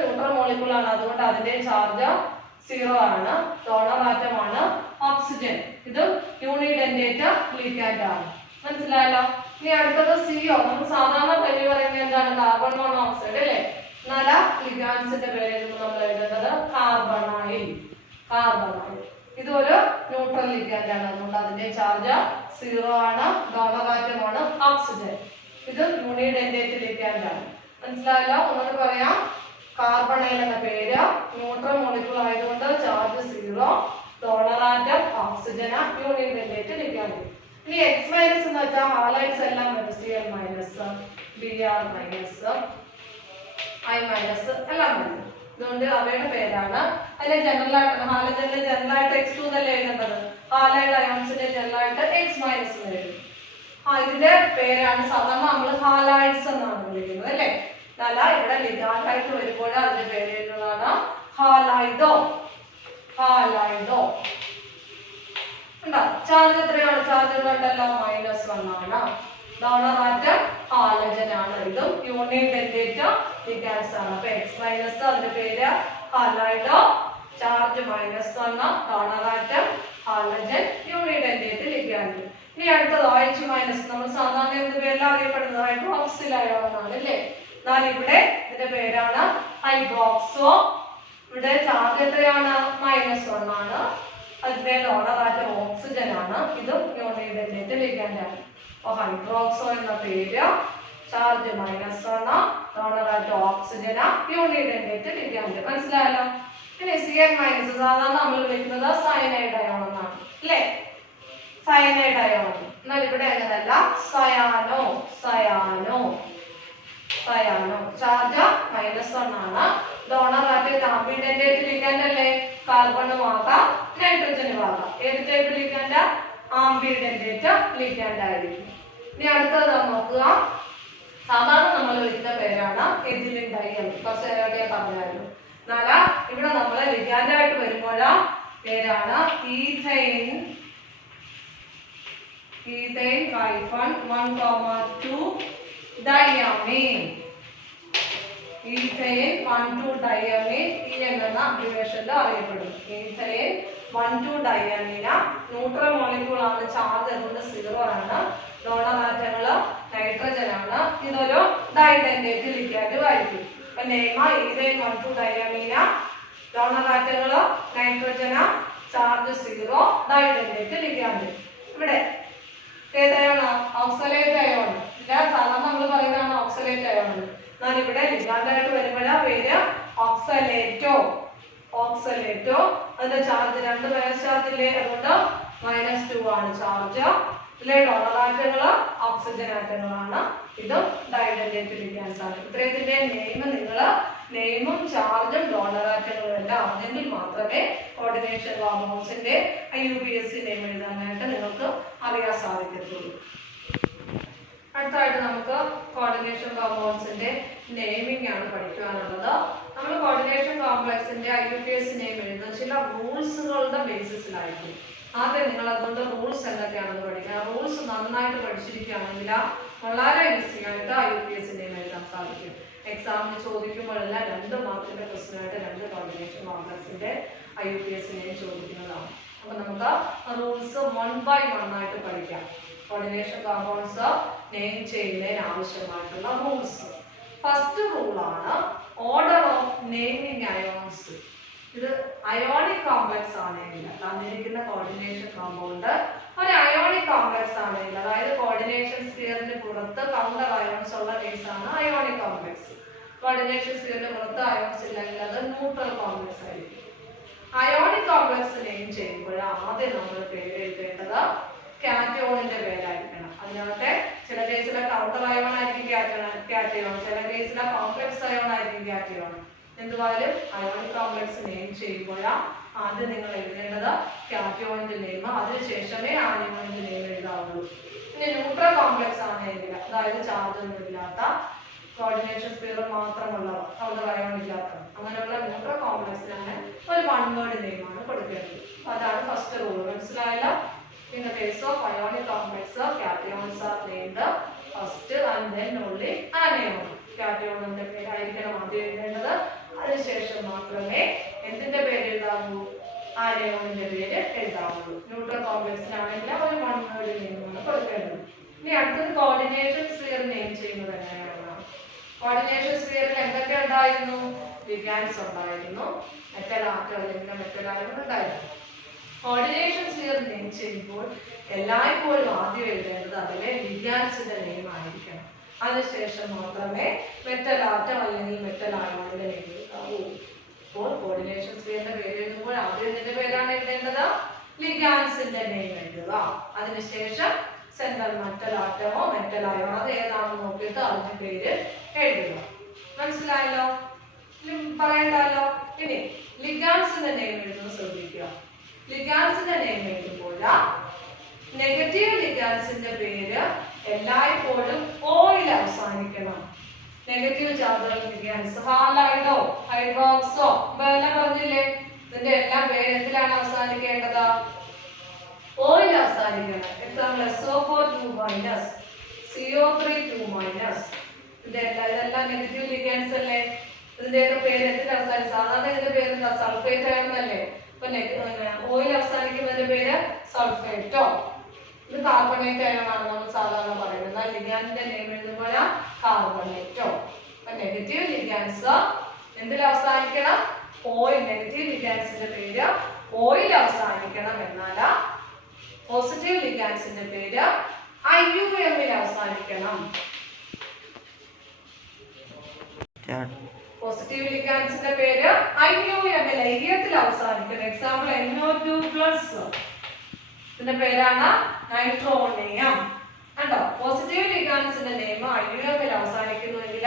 ന്യൂട്രൽ മോളിക്യൂൾ ആണ്. അതുകൊണ്ട് അതിന്റെ ചാർജ് 0 ആണ്. ഡോണർ ആറ്റം ആണ് ഓക്സിജൻ. ഇത് യൂണിഡെന്റേറ്റ് ലിഗാൻഡ് ആണ്. മനസ്സിലായല്ലോ? ഇനി അടുത്തത് CO. നമ്മൾ സാധാരണ പേര് പറയുന്നത് എന്താണ്? കാർബൺ മോണോക്സൈഡ് അല്ലേ? എന്നാൽ ലിഗാൻഡ്സിന്റെ പേര് നമ്മൾ എഴുതുന്നത് കാർബണൈൽ. കാർബണൈൽ ഇതൊരു ന്യൂട്രൽ ലിഗാൻഡ് ആണ്. അതുകൊണ്ട് അതിന്റെ ചാർജ് 0 ആണ്. ഡോണർ ആറ്റം ആണ് ഓക്സിജൻ. ഇത് യൂണിഡെന്റേറ്റ് ലിഗാൻഡ് ആണ്. മനസ്സിലായല്ലോ? ഒന്നുകൂടി പറയാം. കാർബണൈൽ എന്ന പേര് ന്യൂട്രൽ മോളിക്യൂൾ ആയതുകൊണ്ട് charge 0, donor atom oxygen, unidentate ligand. ഇനി X- എന്ന് വെച്ചാൽ ഹാലൈഡ്സ് എല്ലാം വരും. Cl-, Br-, I- എല്ലാം വരും. അതുകൊണ്ട് അവയുടെ പേരാണ്. അതിലെ ജനറൽ ആയിട്ട് ഹാലജന്റെ ജനറൽ ആയിട്ട് X2 എന്നല്ലേ എഴുതേണ്ടത്. ഹാലൈഡ് അയോൺസിന്റെ ജനറൽ ആയിട്ട് X- എന്ന് എഴുതും. ഇതിന്റെ പേരാണ് സാധാരണ നമ്മൾ ഹാലൈഡ്സ് എന്നാണ് വിളിക്കുന്നത് അല്ലേ? എന്നാൽ ഇവിടെ ലിഗാൻഡ് ആയിട്ട് വരുമ്പോൾ അതിന്റെ പേര് എഴുതുന്നതാണ് ഹാലൈഡോ. ഹാലൈഡോ ഉണ്ടോ? ചാർജ് എത്രയാണ്? ചാർജ് ഉണ്ടല്ലോ -1 ആണ്. ഡോണർ ആറ്റം ഹാലജൻ ആണ്. ഇതും യൂണിഡെന്റേറ്റ് ലിഗാൻഡ്സ് ആണ്. അപ്പൊ X- അതിന്റെ പേര് halido, charge -1, donor atom halogen, unidentate ligand. ഇനി അടുത്തത് OH- നമ്മൾ സാധാരണ എന്ത് പേരിലാണ് അറിയപ്പെടുന്നത്? ഹൈഡ്രോക്സിൽ അയോൺ ആണ് അല്ലേ? എന്നാൽ ഇവിടെ ഇതിന്റെ പേരാണ് ഹൈഡ്രോക്സോ. ഇവിടെ ചാർജ് എത്രയാണ്? -1 ആണ്. അതിന്റെ ഡോണർ ആറ്റം ഓക്സിജൻ ആണ്. ഇതും യൂണിഡെന്റേറ്റ് ലിഗാൻഡ് ആണ്. അപ്പൊ ഹൈഡ്രോക്സോ എന്ന പേര്, charge -1, donor atom oxygen, unidentate ligand. മനസ്സിലായല്ലോ? പിന്നെ Cl- സാധാരണ നമ്മൾ വിളിക്കുന്നത് സയനൈഡ് അയോൺ അല്ലേ? Cyanide ion. എന്നാൽ ഇവിടെ അങ്ങനല്ല, സയാനോ സയാനോ സയാനോ. ചാർജ് -1 ആണ്. ഡോണർ ആയിട്ട് ആംബിഡന്റ് ലിഗൻഡ് അല്ലേ? കാർബണും ആകാം നൈട്രജനും ആകാം. ഏത് ടൈപ്പ് ലിഗൻഡ്? ആംബിഡന്റ് ലിഗൻഡ് ആയിരിക്കും. ഇനി അടുത്തത് നോക്കുക. സാധാരണ നമ്മൾ വിളിക്കുന്ന പേരാണ് എഥിലിൻ ഡൈൻ. കുറച്ച് നേരത്തെ പറഞ്ഞായിരുന്നു. എന്നാൽ ഇവിടെ നമ്മൾ ലിഗാൻഡ് ആയിട്ട് വരുമ്പോൾ പേരാണ് ഈഥൈൻ -1,2 ഡയമീൻ. ഈഥൈൻ 1,2 ഡയമീൻ എന്ന അബ്രിവേഷനിൽ അറിയപ്പെടുന്നു. ഈഥൈൻ 1,2 ഡയമീന ന്യൂട്രൽ മോളിക്യൂൾ ആണ്. ചാർജ് അതുകൊണ്ട് 0 ആണ്. ഡോണർ ആറ്റങ്ങൾ നൈട്രജൻ ആണ്. ഇതൊരു ഡൈഡന്റേറ്റ് ലിഗാൻഡ് ആയിരിക്കും. അപ്പൊ നെയ്മ ഈഥൈൻ 1,2 ഡയമീന, ഡോണർ ആറ്റങ്ങൾ നൈട്രജന, ചാർജ് 0, ഡൈഡന്റേറ്റ് ലിഗാൻഡ്. ഇവിടെ ഏതായാണ്? Oxalate ion. സാധാരണ നമ്മൾ പറയുന്നതാണ് ഓക്സലേറ്റ് അയോൺ. എന്നാൽ ഇവിടെ ലിഗാൻഡ് ആയിട്ട് വരുമ്പോഴാ പേര് ഓക്സലേറ്റോ. ഓക്സലേറ്റോ. അതിന്റെ ചാർജ് 2 മൈനസ് ചാർജ് ഇല്ലേ? അതുകൊണ്ട് -2 ആണ് ചാർജ്. ഇതിലെ ഡോണർ ആറ്റങ്ങള് ഓക്സിജൻ ആറ്റങ്ങളാണ്. ഇത് ഡൈഡന്റേറ്റ് ലിഗാൻഡ്സ് ആണ്. ഇത്രയത്തിന്റെ നെയിമും ചാർജും ഡോണർ ആറ്റങ്ങളും എല്ലാം അറിഞ്ഞെങ്കിൽ മാത്രമേ കോർഡിനേഷൻ കോമ്പൗണ്ട്സിന്റെ IUPAC നെയിം എഴുതാനായിട്ട് നിങ്ങൾക്ക് അറിയാൻ സാധിക്കത്തുള്ളൂ. അടുത്തായിട്ട് നമുക്ക് കോർഡിനേഷൻ കോമ്പൗണ്ട്സിന്റെ നെയിമിംഗ് ആണ് പഠിക്കാനുള്ളത്. നമ്മൾ കോർഡിനേഷൻ കോംപ്ലക്സിന്റെ IUPAC നെയിം എഴുതുന്ന ചില റൂൾസുകളുടെ ബേസിസിലായിരിക്കും. ആദ്യം നിങ്ങൾ അതുകൊണ്ട് റൂൾസ് എന്തൊക്കെയാണെന്ന് പഠിക്കുക. റൂൾസ് നന്നായിട്ട് പഠിച്ചിരിക്കുകയാണെങ്കിൽ വളരെ ഈസി ആയിട്ട് IUPAC നെയിം എഴുതാൻ സാധിക്കും. എക്സാമിന് ചോദിക്കുമ്പോഴെല്ലാം 2 മാർക്കിന്റെ ക്വസ്റ്റ്യൻ ആയിട്ട് 2 കോർഡിനേഷൻ കോംപ്ലക്സിന്റെ IUPAC നെയിം ചോദിക്കുന്നതാണ്. അപ്പൊ നമുക്ക് റൂൾസ് 1 by 1 ആയിട്ട് പഠിക്കാം. കോർഡിനേഷൻ കോമ്പൗണ്ട്സ് നെയിം ചെയ്യുന്നതിന് ആവശ്യമായിട്ടുള്ള റൂൾസ്. ഫസ്റ്റ് റൂളാണ് ഓർഡർ ഓഫ് നെയിമിംഗ് അയോൺസ്. ഇത് അയോണിക് കോംപ്ലക്സ് ആണെങ്കിൽ, തന്നിരിക്കുന്ന കോർഡിനേഷൻ കോമ്പൗണ്ട് ഒരു അയോണിക് കോംപ്ലക്സ് ആണെങ്കിൽ, അതായത് കോർഡിനേഷൻ സ്ഫിയറിന് പുറത്ത് കൗണ്ടർ അയോൺസ് ഉള്ള കേസാണ് അയോണിക് കോംപ്ലക്സ്. കോർഡിനേഷൻ സ്ഫിയറിന് പുറത്ത് അയോൺസ് ഇല്ലെങ്കിൽ അത് ന്യൂട്രൽ കോംപ്ലക്സ് ആയിരിക്കും. അയോണിക് കോംപ്ലക്സ് നെയിം ചെയ്യുമ്പോൾ ആദ്യം നമ്മൾ പേര് എഴുതേണ്ടത് കാറ്റയോണിന്റെ പേരായിരിക്കണം. അതിനകത്തെ ചില കേസിലെ കൗണ്ടർ അയോൺ ആയിരിക്കും കാറ്റയോൺ, ചില കേസിലെ കോംപ്ലക്സ് അയോൺ ആയിരിക്കും കാറ്റയോൺ. എന്തുവായാലും അയോണിക് കോംപ്ലക്സ് നെയിം ചെയ്യുമ്പോൾ ആദ്യം നിങ്ങൾ എഴുതേണ്ടത് കാറ്റയോണിന്റെ നെയിം, അതിനുശേഷമേ ആനിയോണിന്റെ നെയിം എഴുതാവുള്ളൂ. പിന്നെ ന്യൂട്രൽ കോംപ്ലക്സ് ആണെങ്കിൽ, അതായത് ചാർജ് ഒന്നും ഇല്ലാത്ത, കോർഡിനേഷൻ സ്ഫിയർ മാത്രമുള്ളവ, കൗണ്ടർ അയോൺ ഇല്ലാത്ത, അങ്ങനെയുള്ള ന്യൂട്രൽ കോംപ്ലക്സിനാണ് ഒരു 1 word നെയിമാണ് കൊടുക്കേണ്ടത്. അതാണ് ഫസ്റ്റ് റൂൾ. മനസ്സിലായല്ലോ? In the case of ionic complex, cations are named first and then only anion. Cation ന്റെ പേരായിരിക്കണം ആദ്യം എഴുതേണ്ടത്. അതിനുശേഷം മാത്രമേ എന്തിന്റെ പേര് എഴുതാവൂ? ആനിയോണിന്റെ പേര് എഴുതാവുള്ളൂ. ന്യൂട്രൽ കോംപ്ലക്സിനാണെങ്കിൽ ഒരു 1 word നെയിമാണ് കൊടുക്കേണ്ടത്. ഇനി അടുത്തത് കോർഡിനേഷൻ സ്ഫിയർ നെയിം ചെയ്യുന്നത് എങ്ങനെയാണ്? കോർഡിനേഷൻ സ്ഫിയറിൽ എന്തൊക്കെ ഉണ്ടായിരുന്നു? ലിഗാൻഡ്സ് ഉണ്ടായിരുന്നു, മെറ്റൽ ആറ്റം അല്ലെങ്കിൽ മെറ്റൽ അയോൺ ഉണ്ടായിരുന്നു. കോർഡിനേഷൻ സ്ഫിയർ നെയിം ചെയ്യുമ്പോൾ എല്ലായ്പ്പോഴും ആദ്യം എഴുതേണ്ടത് അതിലെ ലിഗാൻഡ്സിന്റെ നെയിം ആയിരിക്കണം. അതിനുശേഷം മാത്രമേ മെറ്റൽ ആറ്റം അല്ലെങ്കിൽ മെറ്റൽ അയോണിന്റെ നെയിം എഴുതാവൂ. അപ്പോൾ കോർഡിനേഷൻ സ്ഫിയറിന്റെ പേര് എഴുതുമ്പോൾ ആദ്യം എന്തിന്റെ പേരാണ് എഴുതേണ്ടത്? ലിഗാൻഡ്സിന്റെ നെയിം എഴുതുക. അതിനുശേഷം സെൻട്രൽ മെറ്റൽ ആറ്റമോ മെറ്റൽ അയോൺ അത് ഏതാണെന്ന് നോക്കിയിട്ട് അതിന്റെ പേര് എഴുതുക. മനസ്സിലായല്ലോ? പറയണ്ടല്ലോ. ഇനി ലിഗാൻഡ്സിന്റെ നെയിം എഴുതുന്നത് ശ്രദ്ധിക്കുക. ലിഗാൻഡ്സിന്റെ നെയിം എഴുതുമ്പോൾ നെഗറ്റീവ് ലിഗാൻഡ്സിന്റെ പേര് എല്ലായ്പ്പോഴും ഓയിൽ അവസാനിക്കണം. നെഗറ്റീവ് ചാർജ് ലിഗാൻഡ്സ് ഹാലൈഡോ ഹൈഡ്രോക്സോ ഇതെല്ലാം പറഞ്ഞില്ലേ? ഇതിന്റെ എല്ലാം പേര് എന്തിലാണ് അവസാനിക്കേണ്ടത്? ഓയിൽ അവസാനിക്കണം. എക്സാമ്പിൾ SO4 CO3 ഇതെല്ലാം നെഗറ്റീവ് ലിഗാൻഡ്സ് അല്ലേ? ഇതിന്റെയൊക്കെ പേര് എന്തിൽ അവസാനിക്കും? സാധാരണ ഇതിന്റെ പേര് എന്താ? സൾഫേറ്റ് ആയിരുന്നല്ലേ? ഓയിൽ അവസാനിക്കുന്നതിന്റെ പേര് സൾഫേറ്റോ. ഇത് കാർബണേറ്റ് അയോണാണ് നമ്മൾ സാധാരണ പറയുന്നത്. എന്നാൽ ലിഗാൻഡിന്റെ നെയിം എഴുതുമ്പോൾ കാർബണേറ്റോ. അപ്പൊ നെഗറ്റീവ് ലിഗാൻഡ്സ് എന്തിൽ അവസാനിക്കണം? ഓയിൽ. നെഗറ്റീവ് ലിഗാൻഡ്സിന്റെ പേര് ഓയിൽ അവസാനിക്കണം. എന്നാൽ പോസിറ്റീവ് ലിഗാൻഡ്സിന്റെ പേര് IUM അവസാനിക്കണം. പോസിറ്റീവ് ലിഗാൻഡ്സിന്റെ പേര് IUM ലൈംഗികത്തിൽ അവസാനിക്കണം. എക്സാമ്പിൾ NO2+, ഇതിന്റെ പേരാണ് നൈട്രോണിയം. കണ്ടോ? പോസിറ്റീവ് ലിഗാൻസിന്റെ നെയിം IUMൽ അവസാനിക്കുന്നുവെങ്കിൽ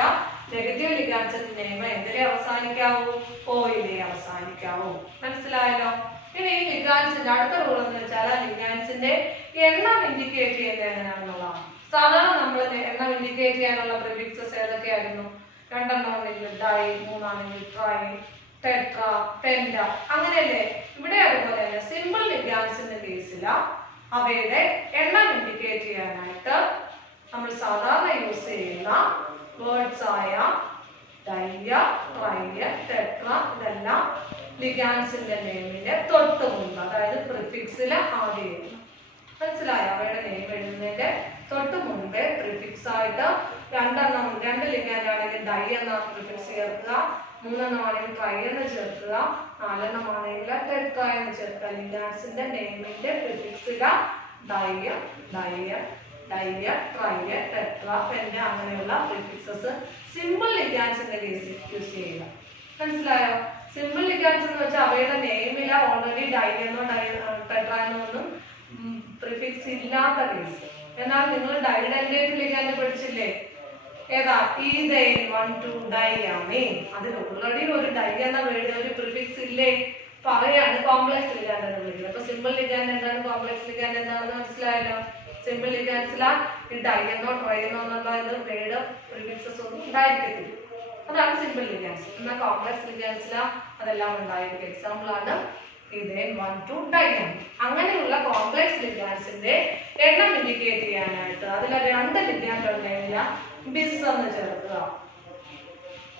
നെഗറ്റീവ് ലിഗാൻസിന്റെ നെയിം എന്തിലെ അവസാനിക്കാവൂ? Oയിലേ അവസാനിക്കാവൂ. മനസ്സിലായല്ലോ? ഇനി ഈ ലിഗാൻസിന്റെ അടുത്ത റൂൾ എന്ന് വെച്ചാൽ ലിഗാൻസിന്റെ എണ്ണം ഇൻഡിക്കേറ്റ് ചെയ്യുന്നത് എങ്ങനെയാണെന്നുള്ളതാണ്. സാധാരണ നമ്മൾ എണ്ണം ഇൻഡിക്കേറ്റ് ചെയ്യാനുള്ള പ്രിഫിക്സസ് ഏതൊക്കെയായിരുന്നു? 2 എണ്ണമാണെങ്കിൽ ഡൈ, 3 ആണെങ്കിൽ ട്രൈ, ടെട്ര, പെന്റ, അങ്ങനെയല്ലേ? ഇവിടെ അതുപോലെ തന്നെ സിമ്പിൾ ലിഗാൻസിന്റെ കേസിൽ അവയുടെ എണ്ണം ഇൻഡിക്കേറ്റ് ചെയ്യാനായിട്ട് നമ്മൾ സാധാരണ യൂസ് ചെയ്യുന്ന വേർഡ്സ് ആയ ഡൈയ, ട്രൈയ, ടെട്ര ഇതെല്ലാം ലിഗാൻസിന്റെ നെയിമിന്റെ തൊട്ട് മുൻപ്, അതായത് പ്രിഫിക്സിൽ ആദ്യം എഴുതണം. മനസ്സിലായോ? അവയുടെ നെയിം എഴുതുന്നതിന്റെ തൊട്ട് മുൻപേ പ്രിഫിക്സ് ആയിട്ട് 2 ലിഗാൻഡ് ആണെങ്കിൽ ഡൈ എന്ന പ്രിഫിക്സ് ചേർക്കുക, 3 എണ്ണമാണെങ്കിൽ ട്രൈ എന്ന് ചേർക്കുക, 4 എണ്ണമാണെങ്കിൽ ടെട്ര എന്ന് ചേർക്കുക. ലിഗാൻസിന്റെ നെയിമിന്റെ പ്രിഫിക്സിൽ ഡൈയ, ഡൈയ, ഡൈയ, ട്രൈയ, ടെട്ര, പെന്റ അങ്ങനെയുള്ള പ്രിഫിക്സസ് സിമ്പിൾ ലിഗാൻസിന്റെ കേസിൽ യൂസ് ചെയ്യുക. മനസ്സിലായോ? സിമ്പിൾ ലിഗാൻസ് എന്ന് വെച്ചാൽ അവയുടെ നെയിമിൽ ഓൾറെഡി ഡൈ എന്നോ ടെട്ര എന്നോ ഒന്നും പ്രിഫിക്സ് ഇല്ലാത്ത കേസ്. എന്നാൽ നിങ്ങൾ ഡൈഡന്റേറ്റ് ലിഗാൻഡ് പഠിച്ചില്ലേ? ഏതാ? ഈഥൈൻ 1 2 ഡൈയാമീൻ. അതിൽ ഓൾറെഡി ഒരു ഡൈ എന്ന വേർഡ് ഒരു പ്രിഫിക്സ് ഇല്ലേ? അപ്പൊ അവയാണ് കോംപ്ലക്സ് ലിഗാൻഡ് എന്ന് വിളിക്കുന്നത്. അപ്പൊ സിമ്പിൾ ലിഗാൻഡ് എന്താണ്, കോംപ്ലക്സ് ലിഗാൻഡ് എന്താണെന്ന് മനസ്സിലായല്ലോ? സിമ്പിൾ ലിഗാൻസിലാ ഈ ഡൈ എന്നോ ട്രൈ എന്നോ എന്നുള്ള വേർഡ് പ്രിഫിക്സസ് ഒന്നും ഉണ്ടായിരിക്കത്തില്ല. അതാണ് സിമ്പിൾ ലിഗാൻസ്. എന്നാൽ കോംപ്ലക്സ് ലിഗാൻസിലാ അതെല്ലാം ഉണ്ടായിരിക്കും. എക്സാമ്പിൾ ആണ് ഈഥൈൻ 1 2 ഡൈയാമീൻ. അങ്ങനെയുള്ള കോംപ്ലക്സ് ലിഗാൻസിന്റെ എണ്ണം ഇൻഡിക്കേറ്റ് ചെയ്യാനായിട്ട് അതിൽ 2 ലിഗാൻഡ് ഉണ്ടെങ്കിൽ ബിസ് എന്ന് ചേർക്കുക.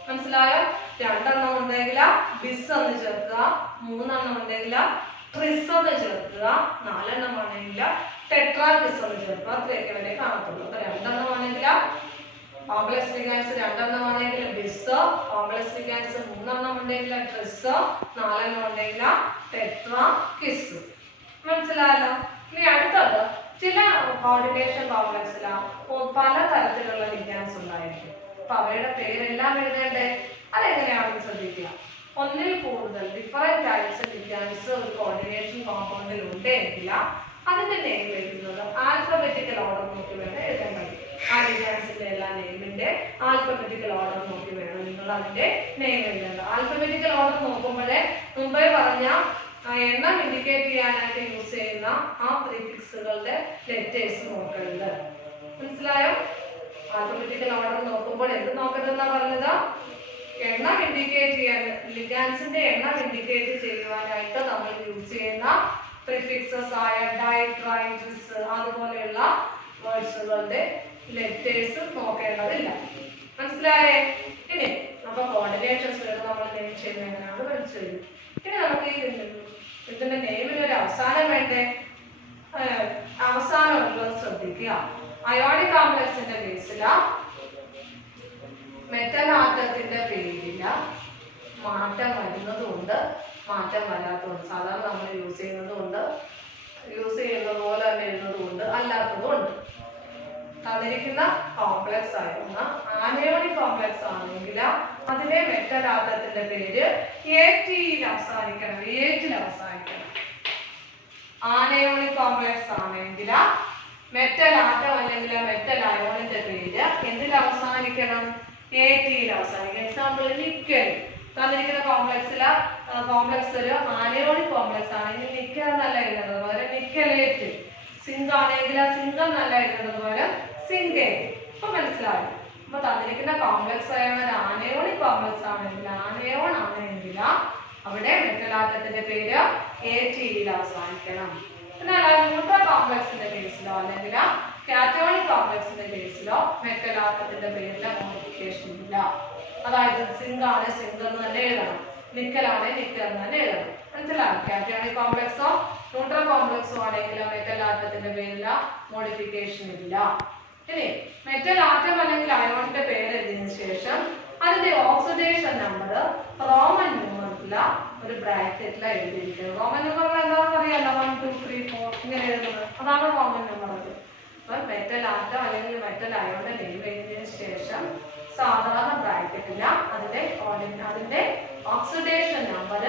മനസ്സിലായോ? 2 എണ്ണം ഉണ്ടെങ്കിൽ ബിസ് എന്ന് ചേർക്കുക, 3 എണ്ണം ഉണ്ടെങ്കിൽ ട്രിസ് എന്ന് ചേർക്കുക, 4 എണ്ണമാണെങ്കിൽ ടെട്രാട്രിസ് എന്ന് ചേർക്കുക. അത്രയൊക്കെ വരെ കാണത്തുള്ളൂ. അപ്പൊ 2 എണ്ണമാണെങ്കിൽ കോംപ്ലക്സ് ലിഗാൻസ്, 2 എണ്ണമാണെങ്കിൽ ബിസ്, കോംപ്ലക്സ് ലിഗാൻസ് 3 എണ്ണം ഉണ്ടെങ്കിൽ ട്രിസ്, 4 എണ്ണം ഉണ്ടെങ്കിൽ ടെട്രാ, കിസ്. മനസ്സിലായല്ലോ? ഇനി അടുത്തത് ചില കോർഡിനേഷൻ കോംപ്ലക്സില പല തരത്തിലുള്ള ലിഗാൻസ് ഉണ്ടായിരിക്കും. അപ്പൊ അവയുടെ പേരെല്ലാം എഴുതേണ്ടേ? അതെങ്ങനെയാണെന്ന് ശ്രദ്ധിക്കുക. ഒന്നിൽ കൂടുതൽ ഡിഫറെന്റ് ടൈപ്സ് ലിഗാൻസ് ഒരു കോർഡിനേഷൻ കോമ്പൗണ്ടിൽ ഉണ്ടെങ്കിൽ അതിന്റെ നെയിം എഴുതുന്നത് ആൽഫബറ്റിക്കൽ ഓർഡർ നോക്കി വേണം എഴുതാൻ കഴിയും. ആ ലിഗാൻസിന്റെ എല്ലാ നെയിമിന്റെ ആൽഫബറ്റിക്കൽ ഓർഡർ നോക്കി വേണം നിങ്ങൾ അതിന്റെ നെയിം എഴുതേണ്ടത്. ആൽഫബറ്റിക്കൽ ഓർഡർ നോക്കുമ്പോഴേ മുമ്പേ പറഞ്ഞ എണ്ണം ഇൻഡിക്കേറ്റ് ചെയ്യാനായിട്ട് യൂസ് ചെയ്യുന്ന ആ പ്രിഫിക്സുകളുടെ ലെറ്റേഴ്സ് നോക്കരുത്. മനസ്സിലായോ? ആൽഫബറ്റിക്കൽ ഓർഡർ നോക്കുമ്പോൾ എന്ത് നോക്കരുതെന്നാ പറഞ്ഞത്? എണ്ണം ഇൻഡിക്കേറ്റ് ചെയ്യാൻ, ലിഗാൻസിന്റെ എണ്ണം ഇൻഡിക്കേറ്റ് ചെയ്യുവാനായിട്ട് നമ്മൾ യൂസ് ചെയ്യുന്ന പ്രിഫിക്സസ് ആയ ഡൈ, ട്രൈ, ട്രിസ് അതുപോലെയുള്ള വേർഡ്സുകളുടെ ലെറ്റേഴ്സ് നോക്കേണ്ടതില്ല. മനസ്സിലായേ? ഇനി അപ്പൊ കോർഡിനേഷൻസ് നമ്മൾ നെയിം ചെയ്യുന്നത് എങ്ങനെയാണ് പഠിച്ചു കഴിഞ്ഞു. ഇനി നമുക്ക് ഇതിന്റെ നെയിമിന് ഒരു അവസാനം വേണ്ടേ? അവസാനം ഉള്ളത് ശ്രദ്ധിക്കുക. അയോണിക് കോംപ്ലക്സിന്റെ കേസിൽ മെറ്റൽ ആറ്റത്തിന്റെ പേരിൽ മാറ്റം വരുന്നതുകൊണ്ട് മാറ്റം വരാത്തതുണ്ട്. സാധാരണ നമ്മൾ യൂസ് ചെയ്യുന്നത് പോലെ തന്നെ എഴുതുന്നതുകൊണ്ട് അല്ലാത്തതുണ്ട്. തന്നിരിക്കുന്ന കോംപ്ലക്സ് ആയിരുന്ന ആനയോണിക് കോംപ്ലക്സ് ആണെങ്കിൽ അതിലെ മെറ്റൽ ആറ്റത്തിന്റെ പേര് ATയിൽ അവസാനിക്കണം. ഏറ്റിൽ അവസാനിക്കണം. ആനയോണിക് കോംപ്ലക്സ് ആണെങ്കിൽ മെറ്റൽ ആറ്റം അല്ലെങ്കിൽ മെറ്റൽ അയോണിന്റെ പേര് എന്തിൽ അവസാനിക്കണം? ATയിൽ അവസാനിക്കണം. Example nickel. തന്നിരിക്കുന്ന കോംപ്ലക്സ് ഒരു ആനയോണിക് കോംപ്ലക്സ് ആണെങ്കിൽ നിക്കൽ എന്നല്ല എഴുതുന്നത്, പകരം നിക്കലേറ്റ്. സിങ്ക് ആണെങ്കിൽ സിങ്ക് എന്നല്ല എഴുതുന്നത്, പകരം സിങ്കേറ്റ്. ഇപ്പൊ മനസ്സിലായി? അപ്പൊ തന്നിരിക്കുന്ന കോംപ്ലക്സ് ആയ ഒരു ആനയോണിക് കോംപ്ലക്സ് ആണെങ്കിൽ, ആനയോൺ ആണെങ്കിൽ അവിടെ മെറ്റൽ ആറ്റത്തിന്റെ പേര് ATയിൽ അവസാനിക്കണം. എന്നാൽ ന്യൂട്രൽ കോംപ്ലക്സിന്റെ കേസിലോ അല്ലെങ്കിൽ കാറ്റയോണിക് കോംപ്ലക്സിന്റെ കേസിലോ മെറ്റൽ ആറ്റത്തിന്റെ പേരിലെ മോഡിഫിക്കേഷൻ ഇല്ല. അതായത് സിങ്ക് ആണ് സിങ്ക് എന്ന് തന്നെ എഴുതണം, നിക്കൽ ആണ് നിക്കൽ എന്ന് തന്നെ എഴുതണം. മനസ്സിലാവും? കാറ്റയോണിക് കോംപ്ലക്സോ ന്യൂട്രൽ കോംപ്ലക്സോ ആണെങ്കിൽ മെറ്റൽ ആറ്റത്തിന്റെ പേരില മോഡിഫിക്കേഷൻ ഇല്ല. ഇനി മെറ്റൽ ആറ്റം അല്ലെങ്കിൽ അയോണിന്റെ പേര് എഴുതിയതിനു ശേഷം അതിന്റെ ഓക്സിഡേഷൻ നമ്പർ റോമൻ ന്യൂമറിൽ ഒരു ബ്രാക്കറ്റിൽ എഴുതിയിരിക്കുന്നത്. റോമൻ നമ്പർ എന്താണെന്ന് അറിയാലോ? 1 2 3 4 ഇങ്ങനെ എഴുതുന്നത്, അതാണ് റോമൻ നമ്പർ. അപ്പൊ മെറ്റൽ ആറ്റം അല്ലെങ്കിൽ മെറ്റൽ അയോണിന്റെ നെയിം എഴുതിയതിനു ശേഷം സാധാരണ ബ്രാക്കറ്റിൽ അതിന്റെ ഓക്സിഡേഷൻ നമ്പർ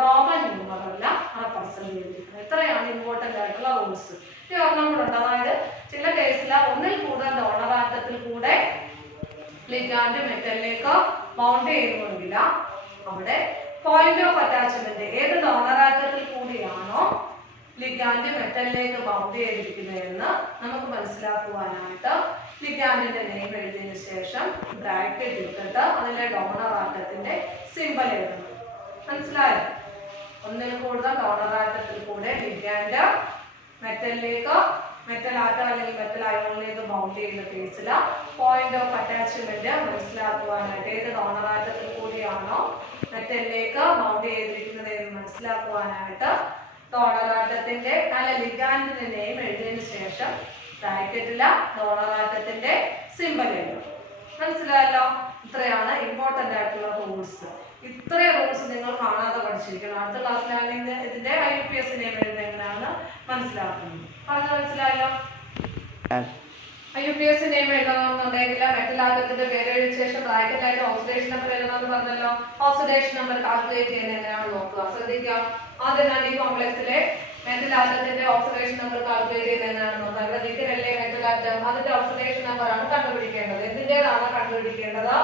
റോമൻ ന്യൂമറിൽ റെപ്രസെന്റ് ചെയ്തിരിക്കുന്നത്. ഇത്രയാണ് ഇമ്പോർട്ടന്റ് ആയിട്ടുള്ള റൂൾ. റൂൾസ്. ഈ ഒരെണ്ണം കൂടെ ഉണ്ട്. അതായത് ചില കേസിൽ ഒന്നിൽ കൂടുതൽ ഡോണർ ആറ്റത്തിൽ കൂടെ ലിഗാൻഡ് മെറ്റലിലേക്ക് ബൗണ്ട് ചെയ്യുന്നുവെങ്കിൽ അവിടെ പോയിന്റ് ഓഫ് അറ്റാച്ച്മെന്റ് ഏത് ഡോണർ ആറ്റത്തിൽ കൂടിയാണോ ലിഗാൻഡ് മെറ്റലിലേക്ക് ബൗണ്ട് ചെയ്തിരിക്കുന്നതെന്ന് നമുക്ക് മനസ്സിലാക്കുവാനായിട്ട് ലിഗാൻഡിന്റെ നെയിം എഴുതിയതിനു ശേഷം ബ്രാക്കറ്റ് ഇട്ടിട്ട് അതിലെ ഡോണർ ആറ്റത്തിന്റെ സിമ്പൽ എഴുതണം. മനസ്സിലായോ? ഒന്നിൽ കൂടുതൽ ഡോണർ ആറ്റത്തിൽ കൂടെ ലിഗാൻഡ് മെറ്റലിലേക്ക് മെറ്റൽ ആറ്റം അല്ലെങ്കിൽ മെറ്റൽ അയോണിലേക്ക് ബൗണ്ട് ചെയ്യുന്ന കേസിൽ പോയിന്റ് ഓഫ് അറ്റാച്ച്മെന്റ് മനസ്സിലാക്കുവാനായിട്ട് ഏത് ഡോണർ ആറ്റത്തിൽ കൂടിയാണോ മെറ്റലിലേക്ക് ബൗണ്ട് ചെയ്തിരിക്കുന്നത് എന്ന് മനസ്സിലാക്കുവാനായിട്ട് ഡോണർ ആറ്റത്തിന്റെ അല്ല ലിഗാൻഡിന്റെ നെയിം എഴുതിയതിനു ശേഷം ബ്രാക്കറ്റില് ഡോണർ ആറ്റത്തിന്റെ സിമ്പൽ എഴുതും. മനസ്സിലായല്ലോ? ഇത്രയാണ് ഇമ്പോർട്ടന്റ് ആയിട്ടുള്ള റൂൾസ്. ഇത്രയും റൂൾസ് നിങ്ങൾ കാണാതെ പഠിച്ചിരിക്കണം. അടുത്ത ക്ലാസ്സിലാണെങ്കിൽ ഇതിന്റെ IUPAC നെയിം എഴുതുന്നത് എങ്ങനെയാണെന്ന് മനസ്സിലാക്കുന്നത്. പറഞ്ഞത് മനസ്സിലായല്ലോ? IUPAC നെയിം എഴുതണമെന്നുണ്ടെങ്കിൽ മെറ്റൽ ആറ്റത്തിന്റെ പേര് എഴുതിയ ശേഷം ബ്രാക്കറ്റായിട്ട് ഓക്സിഡേഷൻ നമ്പർ എഴുതണമെന്ന് പറഞ്ഞല്ലോ. ഓക്സിഡേഷൻ നമ്പർ കാൽക്കുലേറ്റ് ചെയ്യുന്നത് എങ്ങനെയാണെന്ന് നോക്കുക. ശ്രദ്ധിക്കാം. ആദ്യം ഈ കോംപ്ലക്സിലെ മെറ്റൽ ആറ്റത്തിന്റെ ഓക്സിഡേഷൻ നമ്പർ കാൽക്കുലേറ്റ് ചെയ്യുന്നത് എങ്ങനെയാണെന്ന് നോക്കുക. ഇവിടെ നിക്കലല്ലേ മെറ്റൽ ആറ്റം, അതിന്റെ ഓക്സിഡേഷൻ നമ്പർ ആണ് കണ്ടുപിടിക്കേണ്ടത്. എന്തിന്റേതാണ് കണ്ടുപിടിക്കേണ്ടത്?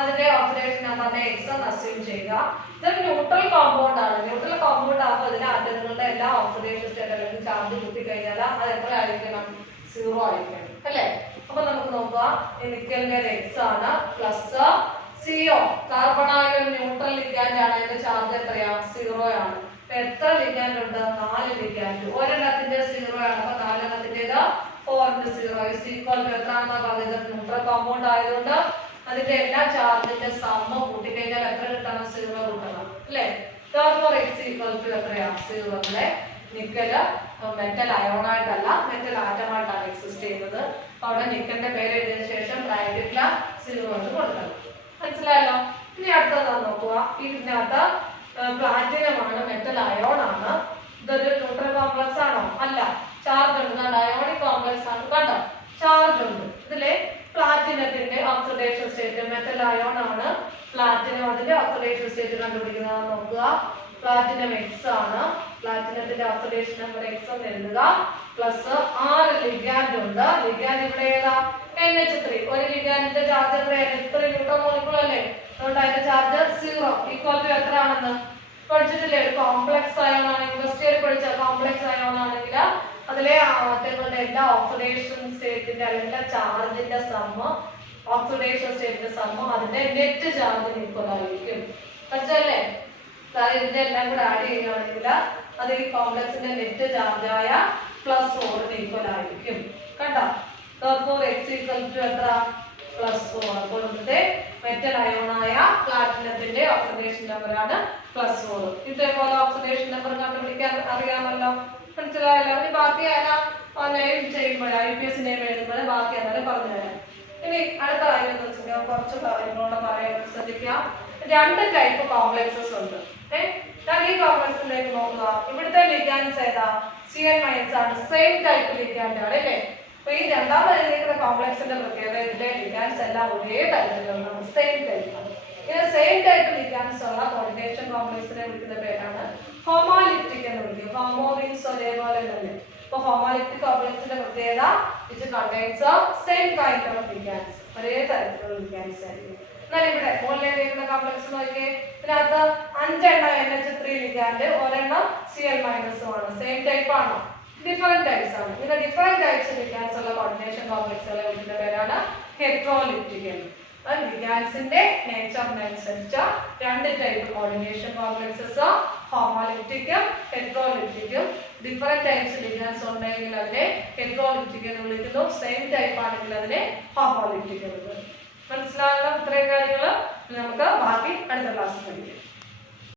അതിന്റെ ഓക്സിഡേഷൻ നമ്പറിനെ x എന്ന് അസ്യൂം ചെയ്യുക. ഇതൊരു ന്യൂട്രൽ കോമ്പൗണ്ട് ആണ്. ന്യൂട്രൽ കോമ്പൗണ്ട് ആകുമ്പോൾ അതിന്റെ ആറ്റങ്ങളുടെ എല്ലാ ഓക്സിഡേഷൻ സ്റ്റേറ്റ് അല്ലെങ്കിൽ ചാർജ് കൂട്ടിക്കഴിഞ്ഞാൽ അത് എത്ര ആയിരിക്കണം? 0 ആയിരിക്കണം അല്ലേ? അപ്പൊ നമുക്ക് നോക്കാം. നിക്കലിന്റെ x ആണ് പ്ലസ് CO. കാർബൺ ആയ ഒരു ന്യൂട്രൽ ലിഗാൻഡ് ആണ്. അതിന്റെ ചാർജ് എത്രയാ? 0 ആണ്. എത്ര ലിഗാൻഡ് ഉണ്ട്? 4 ലിഗാൻഡ്. ഒരെണ്ണത്തിന്റെ 0 ആണ്. അപ്പൊ 4 എണ്ണത്തിന്റേത് 4 × 0 എത്രയാണെന്നാ പറഞ്ഞത്? ന്യൂട്രൽ കോമ്പൗണ്ട് ആയതുകൊണ്ട് അതിന്റെ എല്ലാ ചാർജിന്റെ സമ്മ കൂട്ടിക്കഴിഞ്ഞാൽ എത്ര കിട്ടണം? 0 കിട്ടണം അല്ലേ? എത്രയാ? 0. നിക്കല് മെറ്റൽ അയോണായിട്ടല്ല മെറ്റൽ ആറ്റമായിട്ടാണ് എക്സിസ്റ്റ് ചെയ്യുന്നത്. അവിടെ നിക്കലിന്റെ പേര് എഴുതിയതിനു ശേഷം ബ്രാക്കറ്റില് 0 എന്ന് കൊടുക്കണം. മനസ്സിലായല്ലോ? ഇനി അടുത്തത് നോക്കുക. ഇതിനകത്ത് പ്ലാറ്റിനമാണ്, മെറ്റൽ അയോൺ ആണ്. ഇതൊരു ന്യൂട്രൽ കോംപ്ലക്സ് ആണോ? അല്ല. ചാർജ് ഉണ്ട്. അയോണിക് കോംപ്ലക്സ് ആണ്. കണ്ടോ? ചാർജ് ഉണ്ട്. ഇതിലെ പ്ലാറ്റിനത്തിന്റെ ഓക്സിഡേഷൻ സ്റ്റേറ്റ് മെറ്റൽ അയോൺ ആണ്. പ്ലാറ്റിനം അതിന്റെ ഓക്സിഡേഷൻ സ്റ്റേറ്റ് കണ്ടുപിടിക്കുന്നത് നോക്കുക. പ്ലാറ്റിനം X ആണ്. പ്ലാറ്റിനത്തിന്റെ ഓക്സിഡേഷൻ നമ്പർ X എന്ന് എഴുതുക. പ്ലസ് 6 ലിഗാൻഡ് ഉണ്ട്. ലിഗാൻഡ് ഇവിടെ ഏതാ? NH3. ഒരു ലിഗാൻഡിന്റെ ചാർജ് എത്രയാണ്? 3 ന്യൂട്രൺ മോളിക്യൂൾ അല്ലേ? അതുകൊണ്ട് അതിന്റെ ചാർജ് 0 ഈക്വൽ ടു എത്ര ആണെന്ന് പഠിച്ചിട്ടില്ലേ? ഒരു കോംപ്ലക്സ് അയോൺ ആണെങ്കിൽ ഫസ്റ്റ് ഇയർ പഠിച്ച കോംപ്ലക്സ് അയോൺ ആണെങ്കിൽ അതിലെ ആറ്റങ്ങളുടെ എല്ലാ ഓക്സിഡേഷൻ സ്റ്റേറ്റിന്റെ അല്ലെങ്കിൽ ചാർജിന്റെ സമ്മ ഓക്സിഡേഷൻ സ്റ്റേറ്റിന്റെ സമ്മ അതിന്റെ നെറ്റ് ചാർജിന് ഈക്വൽ ആയിരിക്കും. മനസ്സിലല്ലേ? ഇതിന്റെ എല്ലാം കൂടെ ആഡ് ചെയ്യുകയാണെങ്കിൽ അത് ഈ കോംപ്ലക്സിന്റെ നെറ്റ് ചാർജായ +4 ഈക്വൽ ആയിരിക്കും. കണ്ടോ? X എത്ര? +4. അപ്പോൾ ഇതിന്റെ മെറ്റൽ അയോണായ പ്ലാറ്റിനത്തിന്റെ ഓക്സിഡേഷൻ നമ്പറാണ് +4. ഇതേപോലെ ഓക്സിഡേഷൻ നമ്പർ കണ്ടുപിടിക്കാൻ അറിയാമല്ലോ. മനസ്സിലായല്ലോ? ഇനി ബാക്കി നെയിം ചെയ്യുമ്പോൾ IUPAC നെയിം എഴുതുമ്പോൾ ബാക്കി എന്നാലും പറഞ്ഞു തരാം. ഇനി അടുത്ത കാര്യം എന്ന് വെച്ചാൽ കുറച്ച് കാര്യങ്ങളോട് പറയാൻ ശ്രദ്ധിക്കാം. 2 ടൈപ്പ് കോംപ്ലക്സസ് ഉണ്ട്. ഈ കോംപ്ലക്സിലേക്ക് നോക്കുക. ഇവിടുത്തെ ലിഗാൻഡ്സ് ഏതാ? Cl- ആണ്. സെയിം ടൈപ്പ് ലിഗാൻഡ് ആണ് അല്ലേ? അപ്പൊ ഈ രണ്ടാമത് എഴുതിയിരിക്കുന്ന കോംപ്ലക്സിന്റെ പ്രത്യേകത ഇതിലെ ലിഗാൻഡ്സ് എല്ലാം ഒരേ തരത്തിലുള്ള സെയിം ടൈപ്പ് ആണ്. ഇത് സെയിം ടൈപ്പ് ലിഗാൻഡ്സ് ഉള്ള കോർഡിനേഷൻ കോംപ്ലക്സിനെ വിളിക്കുന്ന പേരാണ് ഹോമോലിപ്റ്റിക് എന്ന് വിളിക്കും. ഹോമോ മീൻസ് ഒരേപോലെ തന്നെ. അപ്പൊ ഹോമോലിപ്റ്റിക് കോംപ്ലക്സിന്റെ പ്രത്യേകത ഇത് കണ്ടെയ്ൻസ് സെയിം കൈൻഡ് ഓഫ് ലിഗാൻഡ്സ്. ഒരേ തരത്തിലുള്ള ലിഗാൻഡ്സ് ആയിരിക്കും. എന്നാൽ ഇവിടെ മുകളിലേക്കുന്ന കോംപ്ലക്സ് നോക്കിയേ. ഇതിനകത്ത് 5 എണ്ണം NH3 ലിഗാൻഡ്, ഒരെണ്ണം Cl- ആണ്. സെയിം ടൈപ്പ് ആണോ? ഡിഫറെന്റ് ടൈപ്സ് ആണ്. ഇങ്ങനെ ഡിഫറെന്റ് ടൈപ്സ് ലിഗാൻഡ്സ് ഉള്ള കോർഡിനേഷൻ കോംപ്ലക്സുകളെ വിളിക്കുന്ന പേരാണ് ഹെറ്ററോലിപ്റ്റിക് എന്ന്. ലിഗാൻഡ്സിന്റെ നേച്ചറിനനുസരിച്ച് 2 ടൈപ്പ് കോർഡിനേഷൻ കോംപ്ലക്സസ് ഹോമോലിപ്റ്റിക്കും ഹെറ്ററോലിപ്റ്റിക്കും. ഡിഫറെന്റ് ടൈപ്സ് ലിഗാൻഡ്സ് ഉണ്ടെങ്കിൽ അതിനെ ഹെറ്ററോലിപ്റ്റിക് എന്ന് വിളിക്കുന്നു. സെയിം ടൈപ്പ് ആണെങ്കിൽ അതിനെ ഹോമോലിപ്റ്റിക് എന്ന് വിളിക്കുന്നു. മനസ്സിലായല്ലോ? ഇത്രയും കാര്യങ്ങൾ നമുക്ക് ബാക്കി അടുത്ത ക്ലാസ്സിൽ പഠിക്കാം.